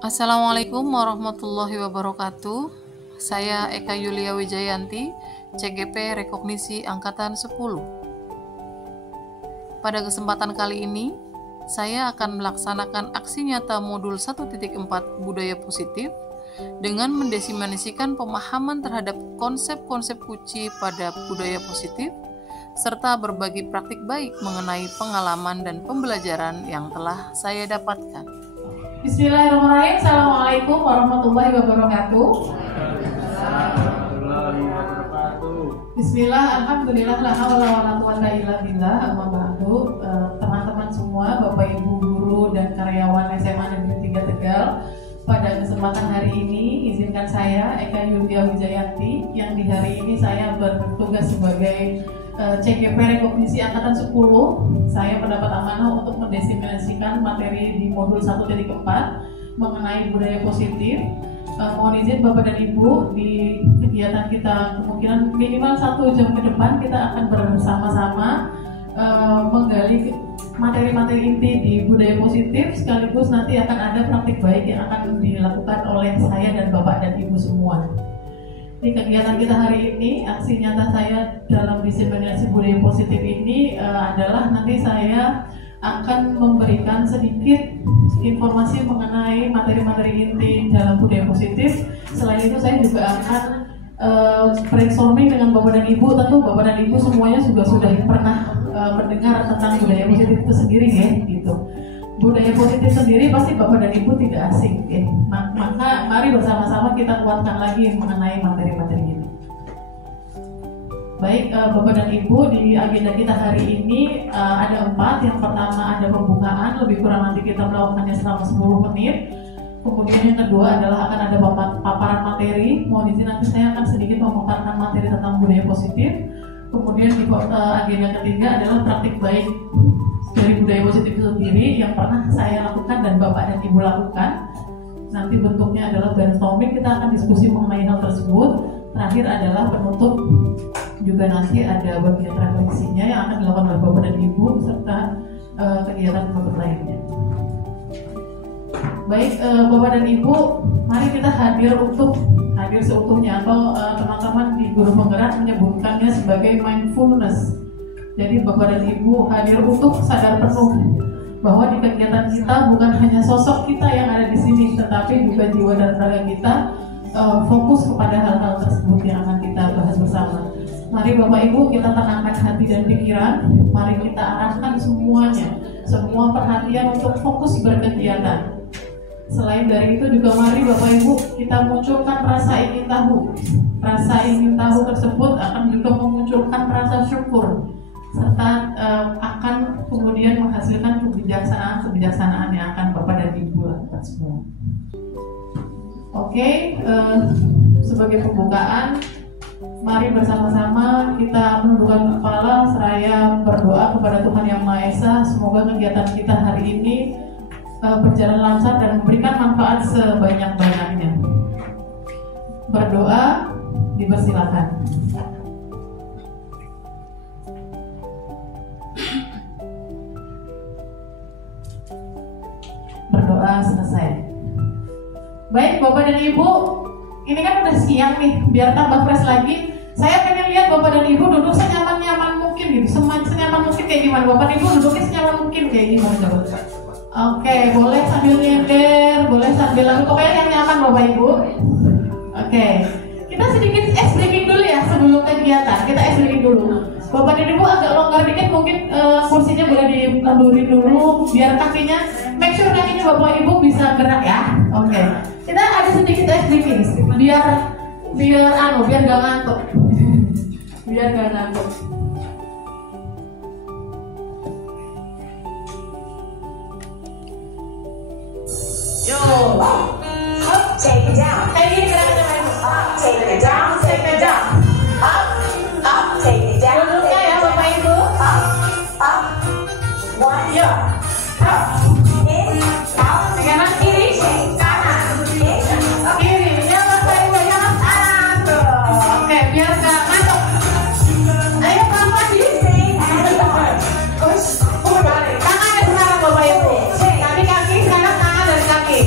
Assalamualaikum warahmatullahi wabarakatuh. Saya Eka Yulia Wijayanti, CGP Rekognisi Angkatan 10. Pada kesempatan kali ini, saya akan melaksanakan aksi nyata modul 1.4 budaya positif dengan mendefinisikan pemahaman terhadap konsep-konsep kunci pada budaya positif serta berbagi praktik baik mengenai pengalaman dan pembelajaran yang telah saya dapatkan. Bismillahirrahmanirrahim. Assalamualaikum warahmatullahi wabarakatuh. Bismillah, alhamdulillah, la haula wala quwata illa billah. Amma ba'du. Teman-teman semua, Bapak Ibu guru dan karyawan SMA Negeri 3 Tegal, pada kesempatan hari ini izinkan saya Eka Yulia Wijayanti yang di hari ini saya bertugas sebagai CGP Rekognisi Angkatan 10. Saya mendapat amanah untuk mendefinisikan materi di modul 1.4 mengenai budaya positif. Mohon izin Bapak dan Ibu, di kegiatan kita kemungkinan minimal 1 jam ke depan kita akan bersama-sama menggali materi-materi inti di budaya positif, sekaligus nanti akan ada praktik baik yang akan dilakukan oleh saya dan Bapak dan Ibu semua. Di kegiatan kita hari ini, aksi nyata saya dalam diseminasi budaya positif ini adalah nanti saya akan memberikan sedikit informasi mengenai materi-materi inti dalam budaya positif. Selain itu saya juga akan brainstorming dengan Bapak dan Ibu. Tentu Bapak dan Ibu semuanya juga sudah pernah mendengar tentang budaya positif itu sendiri ya, gitu. Budaya positif sendiri pasti Bapak dan Ibu tidak asing ya. Maka mari bersama-sama kita kuatkan lagi mengenai materi-materi ini. Baik, Bapak dan Ibu, di agenda kita hari ini ada 4. Yang pertama ada pembukaan, lebih kurang nanti kita melakukannya selama 10 menit. Kemudian yang kedua adalah akan ada paparan materi. Mohon izin nanti saya akan sedikit memaparkan materi tentang budaya positif. Kemudian di agenda ketiga adalah praktik baik dari budaya positif itu sendiri yang pernah saya lakukan dan Bapak dan Ibu lakukan. Nanti bentuknya adalah brainstorming, kita akan diskusi mengenai hal tersebut. Terakhir adalah penutup, juga nanti ada bagian refleksinya yang akan dilakukan oleh Bapak dan Ibu serta kegiatan penutup lainnya. Baik, Bapak dan Ibu, mari kita hadir seutuhnya, atau teman-teman di guru penggerak menyebutkannya sebagai mindfulness. Jadi Bapak dan Ibu hadir utuh, sadar penuh bahwa di kegiatan kita bukan hanya sosok kita yang ada di sini, tetapi juga jiwa dan raga kita fokus kepada hal-hal tersebut yang akan kita bahas bersama. Mari Bapak Ibu kita tenangkan hati dan pikiran, mari kita arahkan semuanya, semua perhatian untuk fokus berkegiatan. Selain dari itu juga mari Bapak Ibu kita munculkan rasa ingin tahu. Rasa ingin tahu tersebut akan juga memunculkan rasa syukur, serta akan kemudian menghasilkan kebijaksanaan yang akan Bapak dan Ibu lakukan semua. Oke, sebagai pembukaan, mari bersama-sama kita menundukkan kepala seraya berdoa kepada Tuhan Yang Maha Esa. Semoga kegiatan kita hari ini berjalan lancar dan memberikan manfaat sebanyak-banyaknya. Berdoa, dipersilakan. Berdoa selesai. Baik Bapak dan Ibu, ini kan udah siang nih, biar tambah fresh lagi. Saya pengen lihat Bapak dan Ibu duduk senyaman-nyaman mungkin gitu, senyaman mungkin kayak gimana. Bapak dan Ibu duduknya senyaman mungkin kayak gimana coba? Oke, boleh sambil nyender, boleh sambil lalu, pokoknya yang nyaman Bapak Ibu. Oke, kita sedikit ice breaking dulu ya sebelum kegiatan. Kita ice breaking dulu. Bapak dan Ibu agak longgar dikit, mungkin kursinya boleh dimundurin dulu, biar kakinya, make sure kakinya Bapak Ibu bisa gerak ya. Oke, kita ada sedikit ice breaking, biar gak ngantuk. Biar gak ngantuk. Yo, up, take it down. Kayak gini gerakannya, up, take it down, take it down. Up, take it down. Duduknya ya Bapak Ibu. Up, one, yo, up, in, out. Kanan kiri, kanan, kiri. Ya Bapak Ibu, jangan kanan tuh. Oke, biar gak ngantuk. Ayo pelan-pelan di sini. Tangannya sekarang Bapak Ibu. Kaki sekarang tangan dari kaki.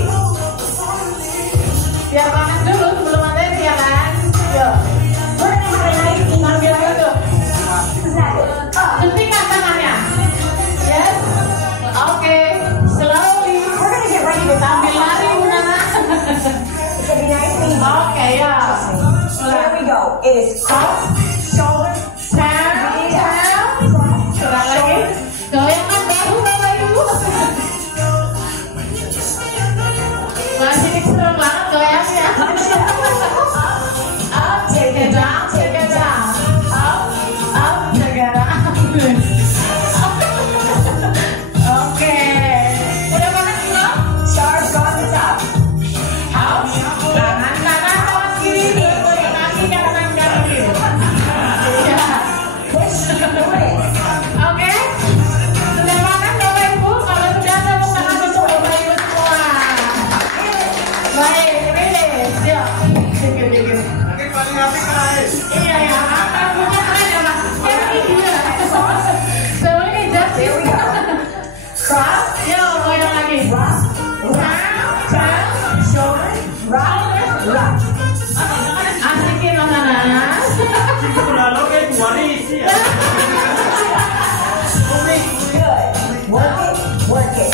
Work it.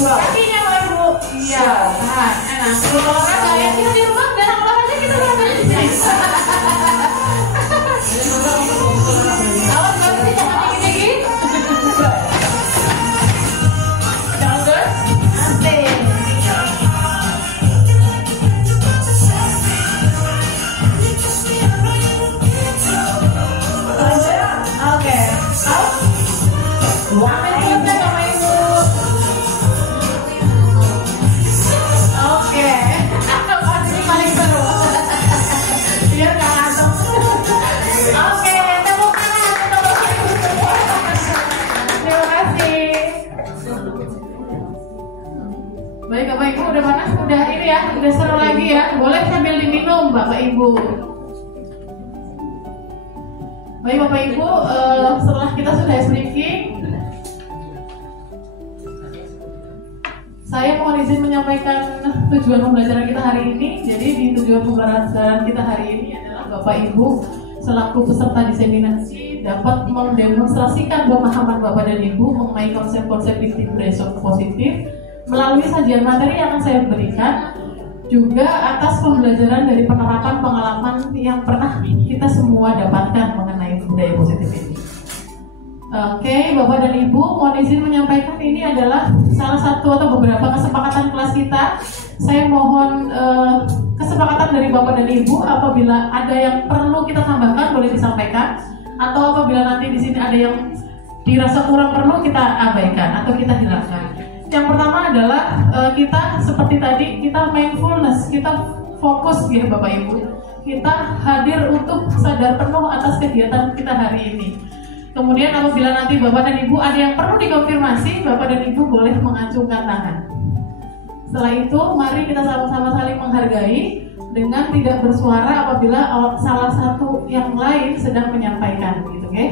Kakinya mau ibu. Iya, tahan. Enak. Kalau olahraga ya kita di rumah jarang olahraga kita olahraga di sini. Awas nggak sih jangan dikit-dikit. Shoulders, asik. Oke, out. Sampai selesai sama ibu. Oke, ini paling seru. Biar nggak ngantuk. Oke, tepuk tangan untuk ibu semua. Terima kasih. Baik Bapak Ibu, udah panas, udah ini ya, udah seru lagi ya. Boleh sambil diminum Bapak Ibu. Baik Bapak Ibu, setelah kita sudah briefing, saya mohon izin menyampaikan tujuan pembelajaran kita hari ini. Jadi di tujuan pembelajaran kita hari ini adalah Bapak Ibu selaku peserta diseminasi dapat mendemonstrasikan pemahaman Bapak dan Ibu mengenai konsep-konsep integration positif melalui sajian materi yang akan saya berikan, juga atas pembelajaran dari penerapan pengalaman yang pernah kita semua dapatkan mengenai budaya positif ini. Oke, Bapak dan Ibu, mohon izin menyampaikan ini adalah salah satu atau beberapa kesepakatan kelas kita. Saya mohon kesepakatan dari Bapak dan Ibu, apabila ada yang perlu kita tambahkan boleh disampaikan, atau apabila nanti di sini ada yang dirasa kurang perlu kita abaikan atau kita hilangkan. Yang pertama adalah kita seperti tadi, kita mindfulness, kita fokus ya Bapak Ibu. Kita hadir untuk sadar penuh atas kegiatan kita hari ini. Kemudian apabila nanti Bapak dan Ibu ada yang perlu dikonfirmasi, Bapak dan Ibu boleh mengacungkan tangan. Setelah itu, mari kita sama-sama saling menghargai dengan tidak bersuara apabila salah satu yang lain sedang menyampaikan, gitu, oke?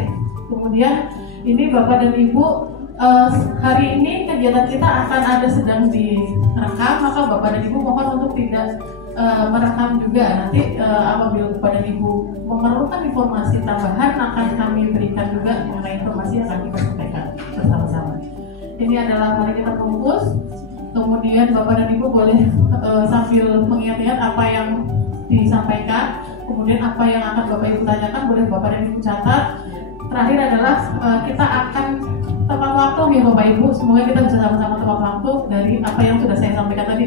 Kemudian ini Bapak dan Ibu, hari ini kegiatan kita akan ada sedang direkam, maka Bapak dan Ibu mohon untuk tidak merekam juga. Nanti apabila Bapak dan Ibu memerlukan informasi tambahan akan kami berikan juga mengenai informasi yang akan kita sampaikan bersama-sama. Ini adalah mari kita fokus. Kemudian Bapak dan Ibu boleh sambil mengingat-ingat apa yang disampaikan. Kemudian apa yang akan Bapak Ibu tanyakan boleh Bapak dan Ibu catat. Terakhir adalah kita akan tepat waktu ya Bapak Ibu. Semoga kita bisa sama-sama tepat waktu dari apa yang sudah saya sampaikan tadi.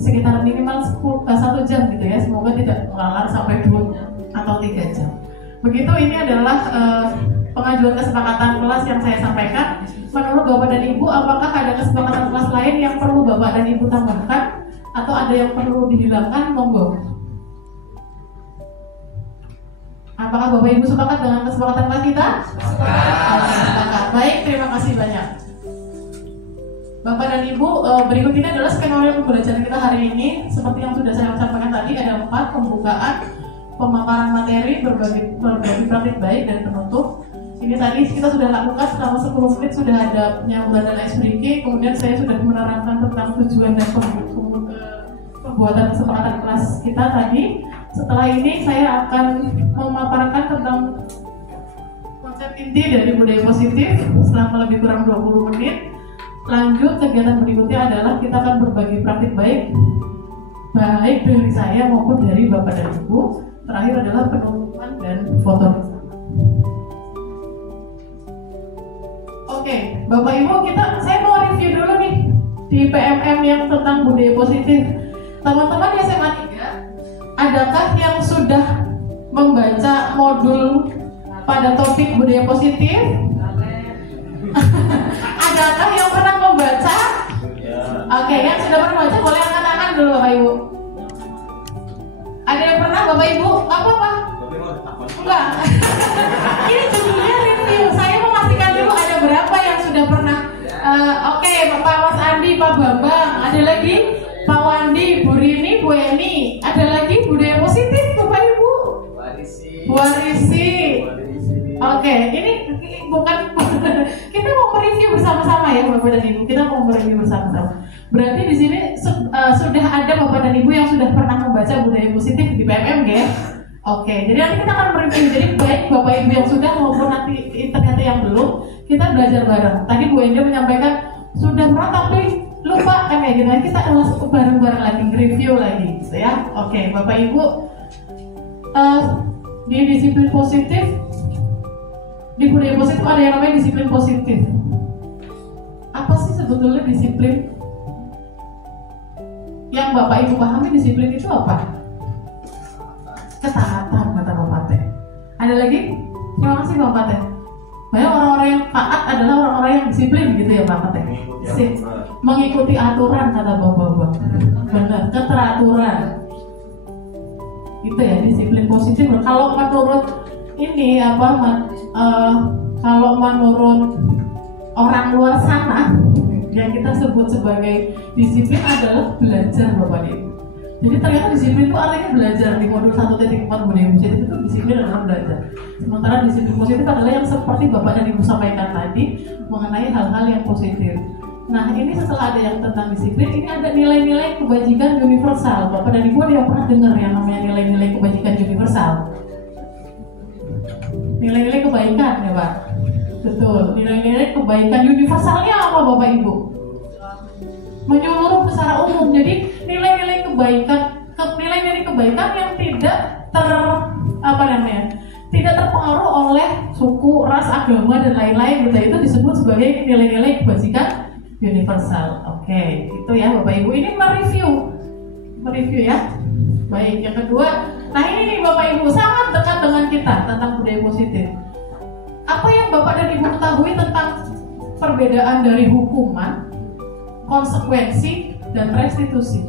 Sekitar minimal 1 jam gitu ya, semoga tidak melalar sampai 2 atau 3 jam. Begitu, ini adalah pengajuan kesepakatan kelas yang saya sampaikan. Menurut Bapak dan Ibu, apakah ada kesepakatan kelas lain yang perlu Bapak dan Ibu tambahkan atau ada yang perlu dihilangkan? Monggo. Apakah Bapak Ibu sepakat dengan kesepakatan kelas kita? Sepakat. Baik, terima kasih banyak. Bapak dan Ibu, berikut ini adalah skenario pembelajaran kita hari ini. Seperti yang sudah saya sampaikan tadi, ada 4: pembukaan, pemaparan materi, berbagi praktik baik, dan penutup. Ini tadi kita sudah lakukan selama 10 menit, sudah ada penyambutan dan ice breaking. Kemudian saya sudah menerangkan tentang tujuan dan pembuatan kesepakatan kelas kita tadi. Setelah ini saya akan memaparkan tentang konsep inti dari budaya positif selama lebih kurang 20 menit. Lanjut, kegiatan berikutnya adalah kita akan berbagi praktik baik dari saya maupun dari Bapak dan Ibu. Terakhir adalah penutupan dan foto bersama. Oke, Bapak Ibu, saya mau review dulu nih di PMM yang tentang budaya positif. Teman-teman di SMA 3, adakah yang sudah membaca modul pada topik budaya positif? Adakah yang pernah membaca? Oke, yang sudah pernah membaca boleh angkat tangan dulu Bapak Ibu. Ada yang pernah Bapak Ibu? Apa? Enggak. Ini judulnya review. Saya memastikan dulu ada berapa yang sudah pernah. Oke, Pak Mas Andi, Pak Bambang, ada lagi Pak Wandi, Bu Rini, Bu Eni, ada lagi budaya positif Bapak Ibu. Bu Arisi. Oke, ini bukan kita mau mereview bersama-sama ya Bapak Bapak dan Ibu, kita mau mereview bersama-sama. Berarti di sini sudah ada Bapak dan Ibu yang sudah pernah membaca budaya positif di PMM, ya? Oke, jadi nanti kita akan mereview. Jadi baik Bapak Ibu yang sudah maupun nanti ternyata yang belum, kita belajar bareng. Tadi Bu Enda menyampaikan sudah pernah tapi lupa kan ya, gitu. Kita ulas bareng-bareng lagi, review lagi, gitu ya. Oke, Bapak Ibu, di disiplin positif, di budaya positif ada yang namanya disiplin positif. Apa sih sebetulnya disiplin? Yang Bapak Ibu pahami disiplin itu apa? Ketaatan, kata Bapak Teh. Ada lagi? Terima kasih Bapak Teh. Banyak orang-orang yang taat adalah orang-orang yang disiplin gitu ya Bapak Teh. Mengikuti aturan kata Bapak. Benar, keteraturan. Itu ya disiplin positif. Kalau menurut ini kalau menurut orang luar sana yang kita sebut sebagai disiplin adalah belajar Bapak Ibu. Jadi ternyata disiplin itu artinya belajar. Di modul 1.4 budaya positif itu disiplin adalah belajar. Sementara disiplin positif adalah yang seperti Bapak dan Ibu sampaikan tadi mengenai hal-hal yang positif. Nah ini setelah ada yang tentang disiplin, ini ada nilai-nilai kebajikan universal. Bapak dan Ibu ada yang pernah dengar yang namanya nilai-nilai kebajikan universal? Nilai-nilai kebaikan ya Pak? Betul, nilai-nilai kebaikan universalnya apa Bapak Ibu? Menyeluruh secara umum. Jadi nilai-nilai kebaikan yang tidak tidak terpengaruh oleh suku, ras, agama dan lain-lain gitu. Itu disebut sebagai nilai-nilai kebajikan universal. Oke, itu ya Bapak Ibu. Ini mereview ya. Baik, yang kedua, nah ini nih Bapak Ibu sangat dekat dengan kita tentang budaya positif. Apa yang Bapak dan Ibu ketahui tentang perbedaan dari hukuman, konsekuensi, dan restitusi?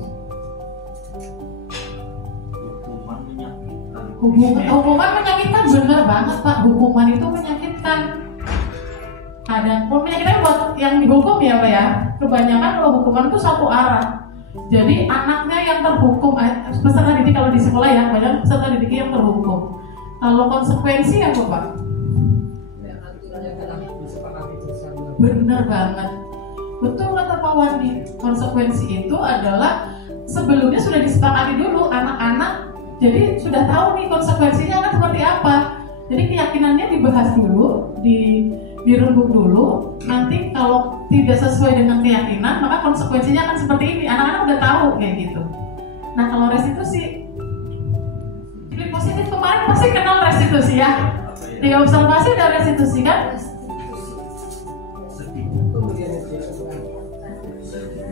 Hukuman menyakitkan, benar banget Pak. Hukuman itu menyakitkan. Menyakitkan buat yang dihukum ya Pak ya. Kebanyakan kalau hukuman itu satu arah. Jadi anaknya yang terhukum, peserta didik kalau di sekolah ya, banyak peserta didik yang terhukum. Kalau konsekuensi apa Pak? Benar banget. Betul kata Pak Wandi. Konsekuensi itu adalah sebelumnya sudah disepakati dulu anak-anak. Jadi sudah tahu nih konsekuensinya akan seperti apa. Jadi keyakinannya dibahas dulu, dirembuk dulu. Nanti kalau tidak sesuai dengan keyakinan, maka konsekuensinya akan seperti ini. Anak-anak udah tahu kayak gitu. Nah kalau restitusi, positif kemarin pasti kenal restitusi ya. Di observasi ada restitusi kan?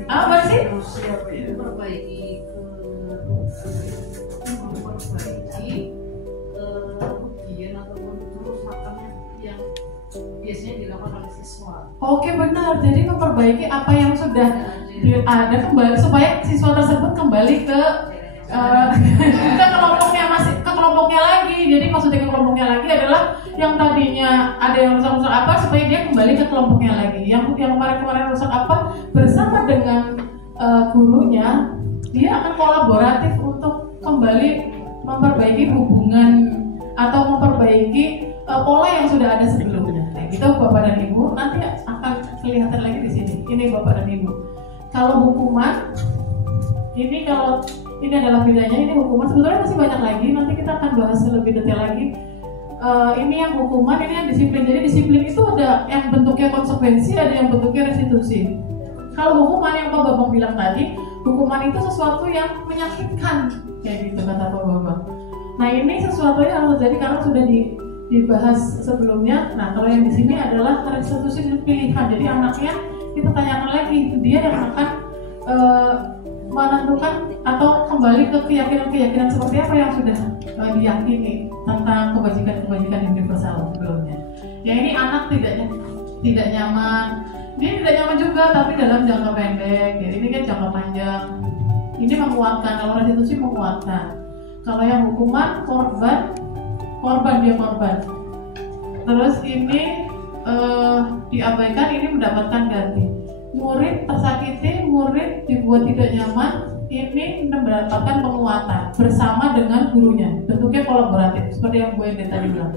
Apa sih? Memperbaiki kerugian ataupun kerusakan yang biasanya dilakukan oleh siswa. Oke benar. Jadi memperbaiki apa yang sudah ada kembali supaya siswa tersebut kembali ke kelompoknya lagi. Jadi maksudnya ke kelompoknya lagi adalah yang tadinya ada yang rusak apa supaya dia kembali ke kelompoknya lagi. Yang kemarin rusak apa bersama dengan gurunya, dia akan kolaboratif untuk kembali memperbaiki hubungan atau memperbaiki pola yang sudah ada sebelumnya. Nah, gitu Bapak dan Ibu, nanti akan kelihatan lagi di sini. Ini Bapak dan Ibu. Kalau hukuman, ini adalah bedanya. Ini hukuman sebetulnya masih banyak lagi. Nanti kita akan bahas lebih detail lagi. Ini yang hukuman, ini yang disiplin. Jadi disiplin itu ada yang bentuknya konsekuensi, ada yang bentuknya restitusi. Kalau hukuman yang Pak Bambang bilang tadi, hukuman itu sesuatu yang menyakitkan, kayak gitu kata Pak Bambang. Nah ini sesuatu yang harus terjadi karena sudah dibahas sebelumnya. Nah kalau yang di sini adalah restitusi pilihan. Jadi anaknya kita tanyakan lagi, dia yang akan menentukan atau kembali ke keyakinan seperti apa yang sudah diyakini tentang kebajikan universal sebelumnya. Ya ini anak tidak nyaman. Dia tidak nyaman juga, tapi dalam jangka pendek. Jadi ini kan jangka panjang. Ini menguatkan. Kalau restitusi menguatkan. Kalau yang hukuman korban dia korban. Terus ini diabaikan, ini mendapatkan ganti. Murid tersakiti, murid dibuat tidak nyaman, ini mendapatkan penguatan bersama dengan gurunya. Bentuknya kolaboratif, seperti yang Bu Ende tadi bilang.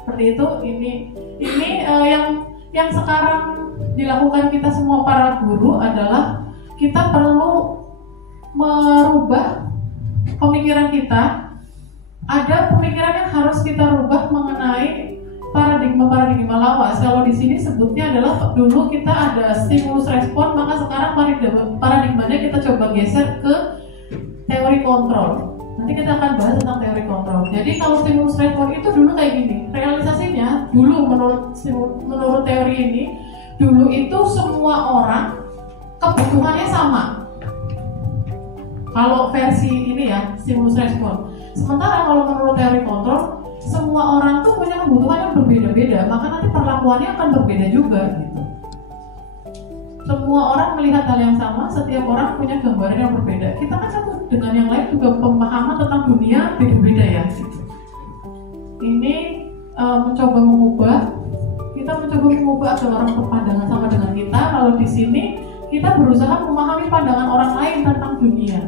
Seperti itu. Ini yang sekarang dilakukan kita semua para guru adalah kita perlu merubah pemikiran kita. Ada pemikiran yang harus kita rubah mengenai paradigma lawas. Kalau di sini sebutnya adalah dulu kita ada stimulus respon, maka sekarang paradigmanya kita coba geser ke teori kontrol. Nanti kita akan bahas tentang teori kontrol. Jadi kalau stimulus respon itu dulu kayak gini. Realisasinya dulu menurut teori ini, dulu itu semua orang kebutuhannya sama. Kalau versi ini ya, stimulus respon. Sementara kalau menurut teori kontrol, semua orang tuh punya kebutuhan yang berbeda-beda, maka nanti perlakuannya akan berbeda juga gitu. Semua orang melihat hal yang sama, setiap orang punya gambaran yang berbeda. Kita kan satu dengan yang lain juga pemahaman tentang dunia beda-beda ya gitu. Ini mencoba mengubah agar orang berpandangan sama dengan kita. Kalau di sini kita berusaha memahami pandangan orang lain tentang dunia.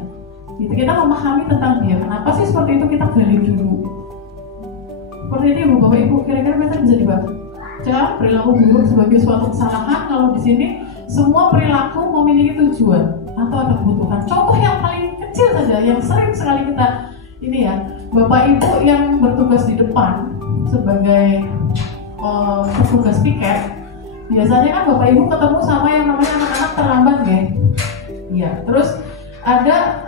Gitu, kita memahami tentang dia. Kenapa sih seperti itu, kita gali dulu. Seperti itu Ibu, Bapak Ibu, kira-kira bisa dibaca perilaku buruk sebagai suatu kesalahan. Kalau di sini semua perilaku memiliki tujuan atau ada kebutuhan. Contoh yang paling kecil saja, yang sering sekali kita ini ya, Bapak Ibu yang bertugas di depan sebagai petugas piket, biasanya kan Bapak Ibu ketemu sama yang namanya anak-anak terlambat ya. Iya, terus ada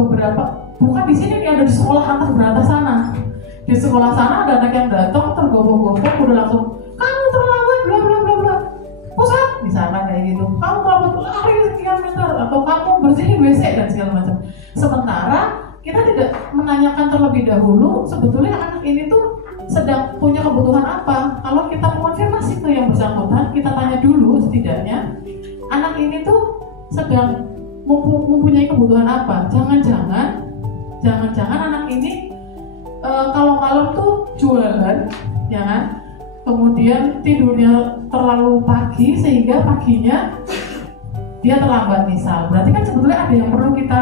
beberapa, bukan di sini nih, ada di sekolah atas sana. Di sekolah sana ada anak yang datang tergopoh-gopoh, udah langsung kamu terlambat, bla bla bla bla. Pusat, misalkan kayak gitu. Kamu terlambat lari sekian meter, atau kamu bersihin WC dan segala macam. Sementara kita tidak menanyakan terlebih dahulu sebetulnya anak ini tuh sedang punya kebutuhan apa. Kalau kita mengonfirmasi ke yang bersangkutan, kita tanya dulu setidaknya anak ini tuh sedang mempunyai kebutuhan apa. Jangan-jangan anak ini kalau malam tuh jualan, ya kan? Kemudian tidurnya terlalu pagi sehingga paginya dia terlambat misal. Berarti kan sebetulnya ada yang perlu kita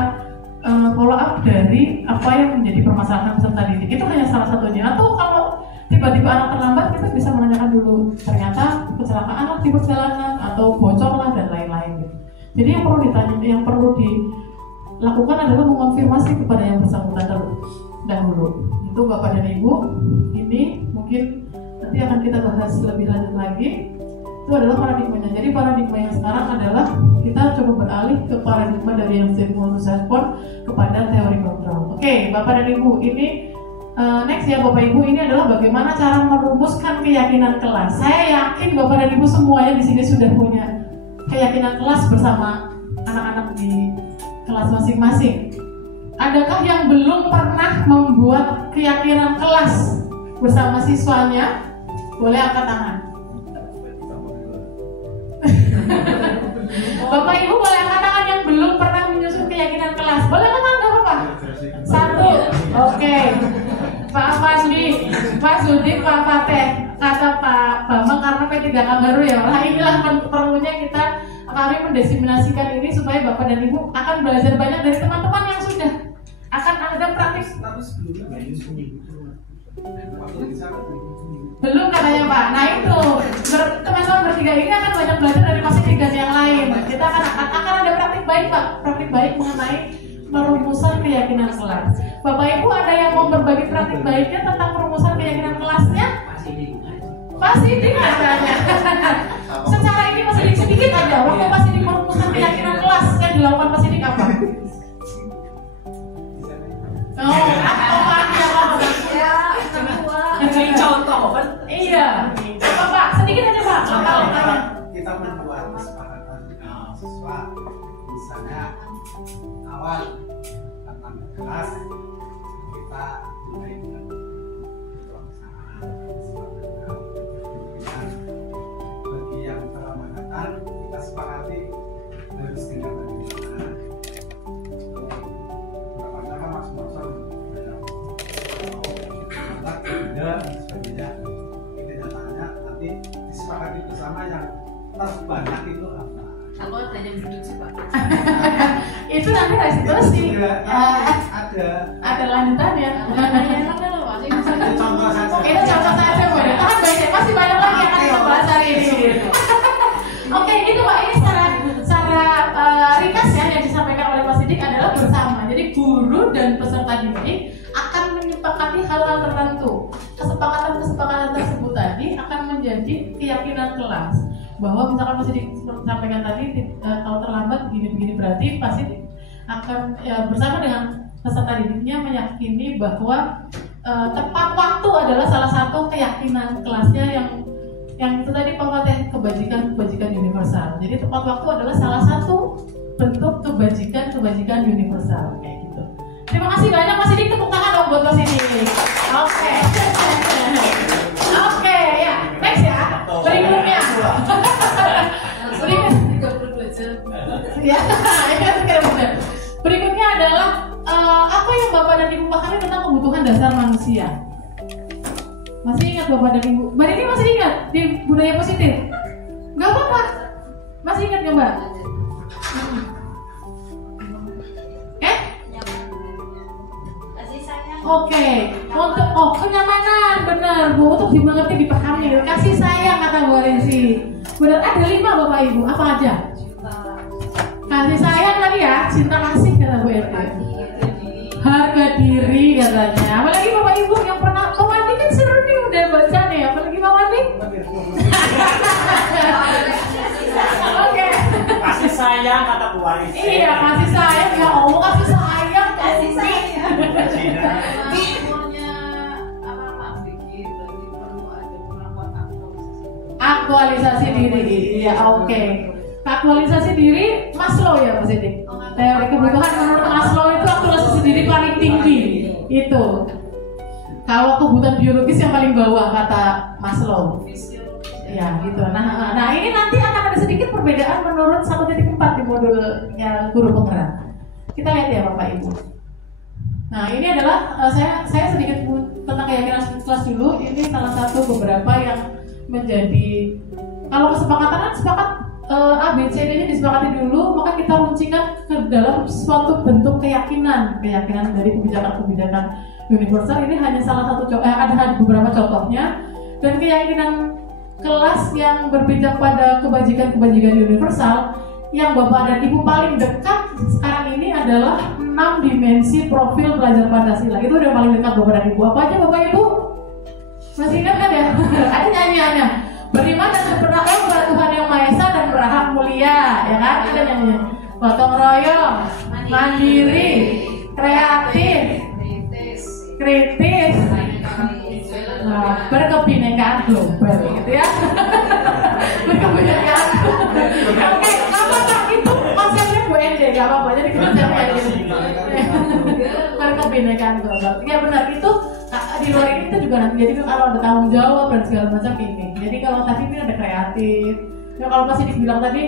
follow up dari apa yang menjadi permasalahan peserta didik. Itu hanya salah satunya. Atau kalau tiba-tiba anak terlambat, kita bisa menanyakan dulu, ternyata kecelakaan di perjalanan atau bocor lah dan lain-lain gitu. Jadi yang perlu ditanya, yang perlu dilakukan adalah mengonfirmasi kepada yang bersangkutan dahulu. Itu Bapak dan Ibu, ini mungkin nanti akan kita bahas lebih lanjut lagi. Itu adalah paradigmanya. Jadi paradigma yang sekarang adalah kita coba beralih ke paradigma dari yang stimulus respon kepada teori kontrol. Oke, Bapak dan Ibu, ini next ya Bapak Ibu, ini adalah bagaimana cara merumuskan keyakinan kelas. Saya yakin Bapak dan Ibu semuanya di sini sudah punya keyakinan kelas bersama anak-anak di kelas masing-masing. Adakah yang belum pernah membuat keyakinan kelas bersama siswanya? Boleh angkat tangan. Bapak Ibu boleh angkat tangan yang belum pernah menyusun keyakinan kelas. Boleh angkat tangan, gak apa-apa. Satu, oke. Pak Fandi, Pak Sudik, Pak Fateh, kata Pak Bambang karena P3K baru ya. Nah inilah perlunya kami mendiseminasikan ini supaya Bapak dan Ibu akan belajar banyak dari teman-teman yang sudah akan ada praktis. Belum katanya Pak. Nah itu teman-teman bertiga ini akan banyak belajar dari masing-masing yang lain. Kita akan ada praktik baik Pak, praktik baik mengenai perumusan keyakinan kelas. Bapak Ibu ada yang mau berbagi praktik baiknya tentang perumusan keyakinan kelasnya? Pasti katanya. Secara ini masih sedikit aja. Waktu masih di perumusan keyakinan kelas yang dilakukan Pak Sidik apa? Oh, ini contoh kan? Iya. Apa Pak? Sedikit aja Pak. Kita membuat kesepakatan dengan siswa, misalnya awal tentang kelas kita mulai dengan pelaksanaan bagi yang terlambat kita sepakati harus dengan bagaimana berapa masing-masing dan sebagainya. Kita nyatanya nanti disepakati bersama yang terbanyak itu apa. Aku ada yang duduk sih Pak. Itu nanti restitusi. Ada lanjutannya. Contoh saja. Itu contoh saja boleh. Kan banyak, masih banyak lagi yang akan kita bahas hari ini. kelas bahwa misalkan masih disampaikan tadi kalau terlambat begini-begini, berarti pasti akan bersama dengan peserta didiknya meyakini bahwa tepat waktu adalah salah satu keyakinan kelasnya yang itu tadi pengertian kebajikan universal. Jadi tepat waktu adalah salah satu bentuk kebajikan universal kayak gitu. Terima kasih banyak Mas Sidik, tepuk tangan dong buat Mas Sidik. Oke. Oke, ya. Next ya. Berikutnya. Berikutnya adalah apa yang Bapak dan Ibu pahami tentang kebutuhan dasar manusia. Masih ingat Bapak dan Ibu? Mbak ini masih ingat di budaya positif? Gak apa-apa. Masih ingat nggak Mbak? Oke, untuk kenyamanan, benar Bu, untuk dimengerti, dipahami, kasih sayang kata Bu Rensi. Benar, ada 5 Bapak Ibu, apa aja? Kasih sayang tadi ya, cinta kasih kata Bu Rensi. Harga diri katanya. Apalagi Bapak Ibu yang pernah Mawandi kan seru nih udah baca nih, apalagi Mawandi. Oke. Kasih sayang kata Bu Waris. Iya, kasih sayang ya Allah, kasih sayang, kasih sayang. Aktualisasi diri, ya oke. Aktualisasi diri Maslow ya Mas Sidik. Teori kebutuhan menurut Maslow itu aktualisasi diri paling tinggi itu. Kalau kebutuhan biologis yang paling bawah kata Maslow. Ya gitu. Nah ini nanti akan ada sedikit perbedaan menurut 1.4 di modulnya guru penggerak. Kita lihat ya Bapak Ibu. Nah ini adalah saya sedikit tentang keyakinan kelas dulu. Ini salah satu beberapa yang menjadi, kalau kesepakatan kan sepakat ABCD-nya disepakati dulu, maka kita runcikan ke dalam suatu bentuk keyakinan dari kebijakan-kebijakan universal. Ini hanya salah satu ada beberapa contohnya, dan keyakinan kelas yang berpijak pada kebajikan universal yang Bapak dan Ibu paling dekat sekarang ini adalah 6 dimensi profil belajar Pancasila. Itu udah paling dekat Bapak dan Ibu. Apa aja Bapak Ibu? Masih ingat kan ya? Ada nyanyiannya. Beriman dan bertakwa kepada Tuhan Yang Maha Esa dan berhak mulia, ya kan? Ada nyanyiannya. Gotong royong, mandiri, kreatif, kritis, berkebinekaan global, gitu ya. Berkebinekaan. Oke, apa itu konsepnya Bu Ende? Gak apa-apa, jadi kita jangan berkebinekaan global. Ya benar, itu di luar ini kita juga nanti, jadi kalau ada tanggung jawab dan segala macam ini. Jadi kalau tadi ini ada kreatif, ya kalau masih dibilang tadi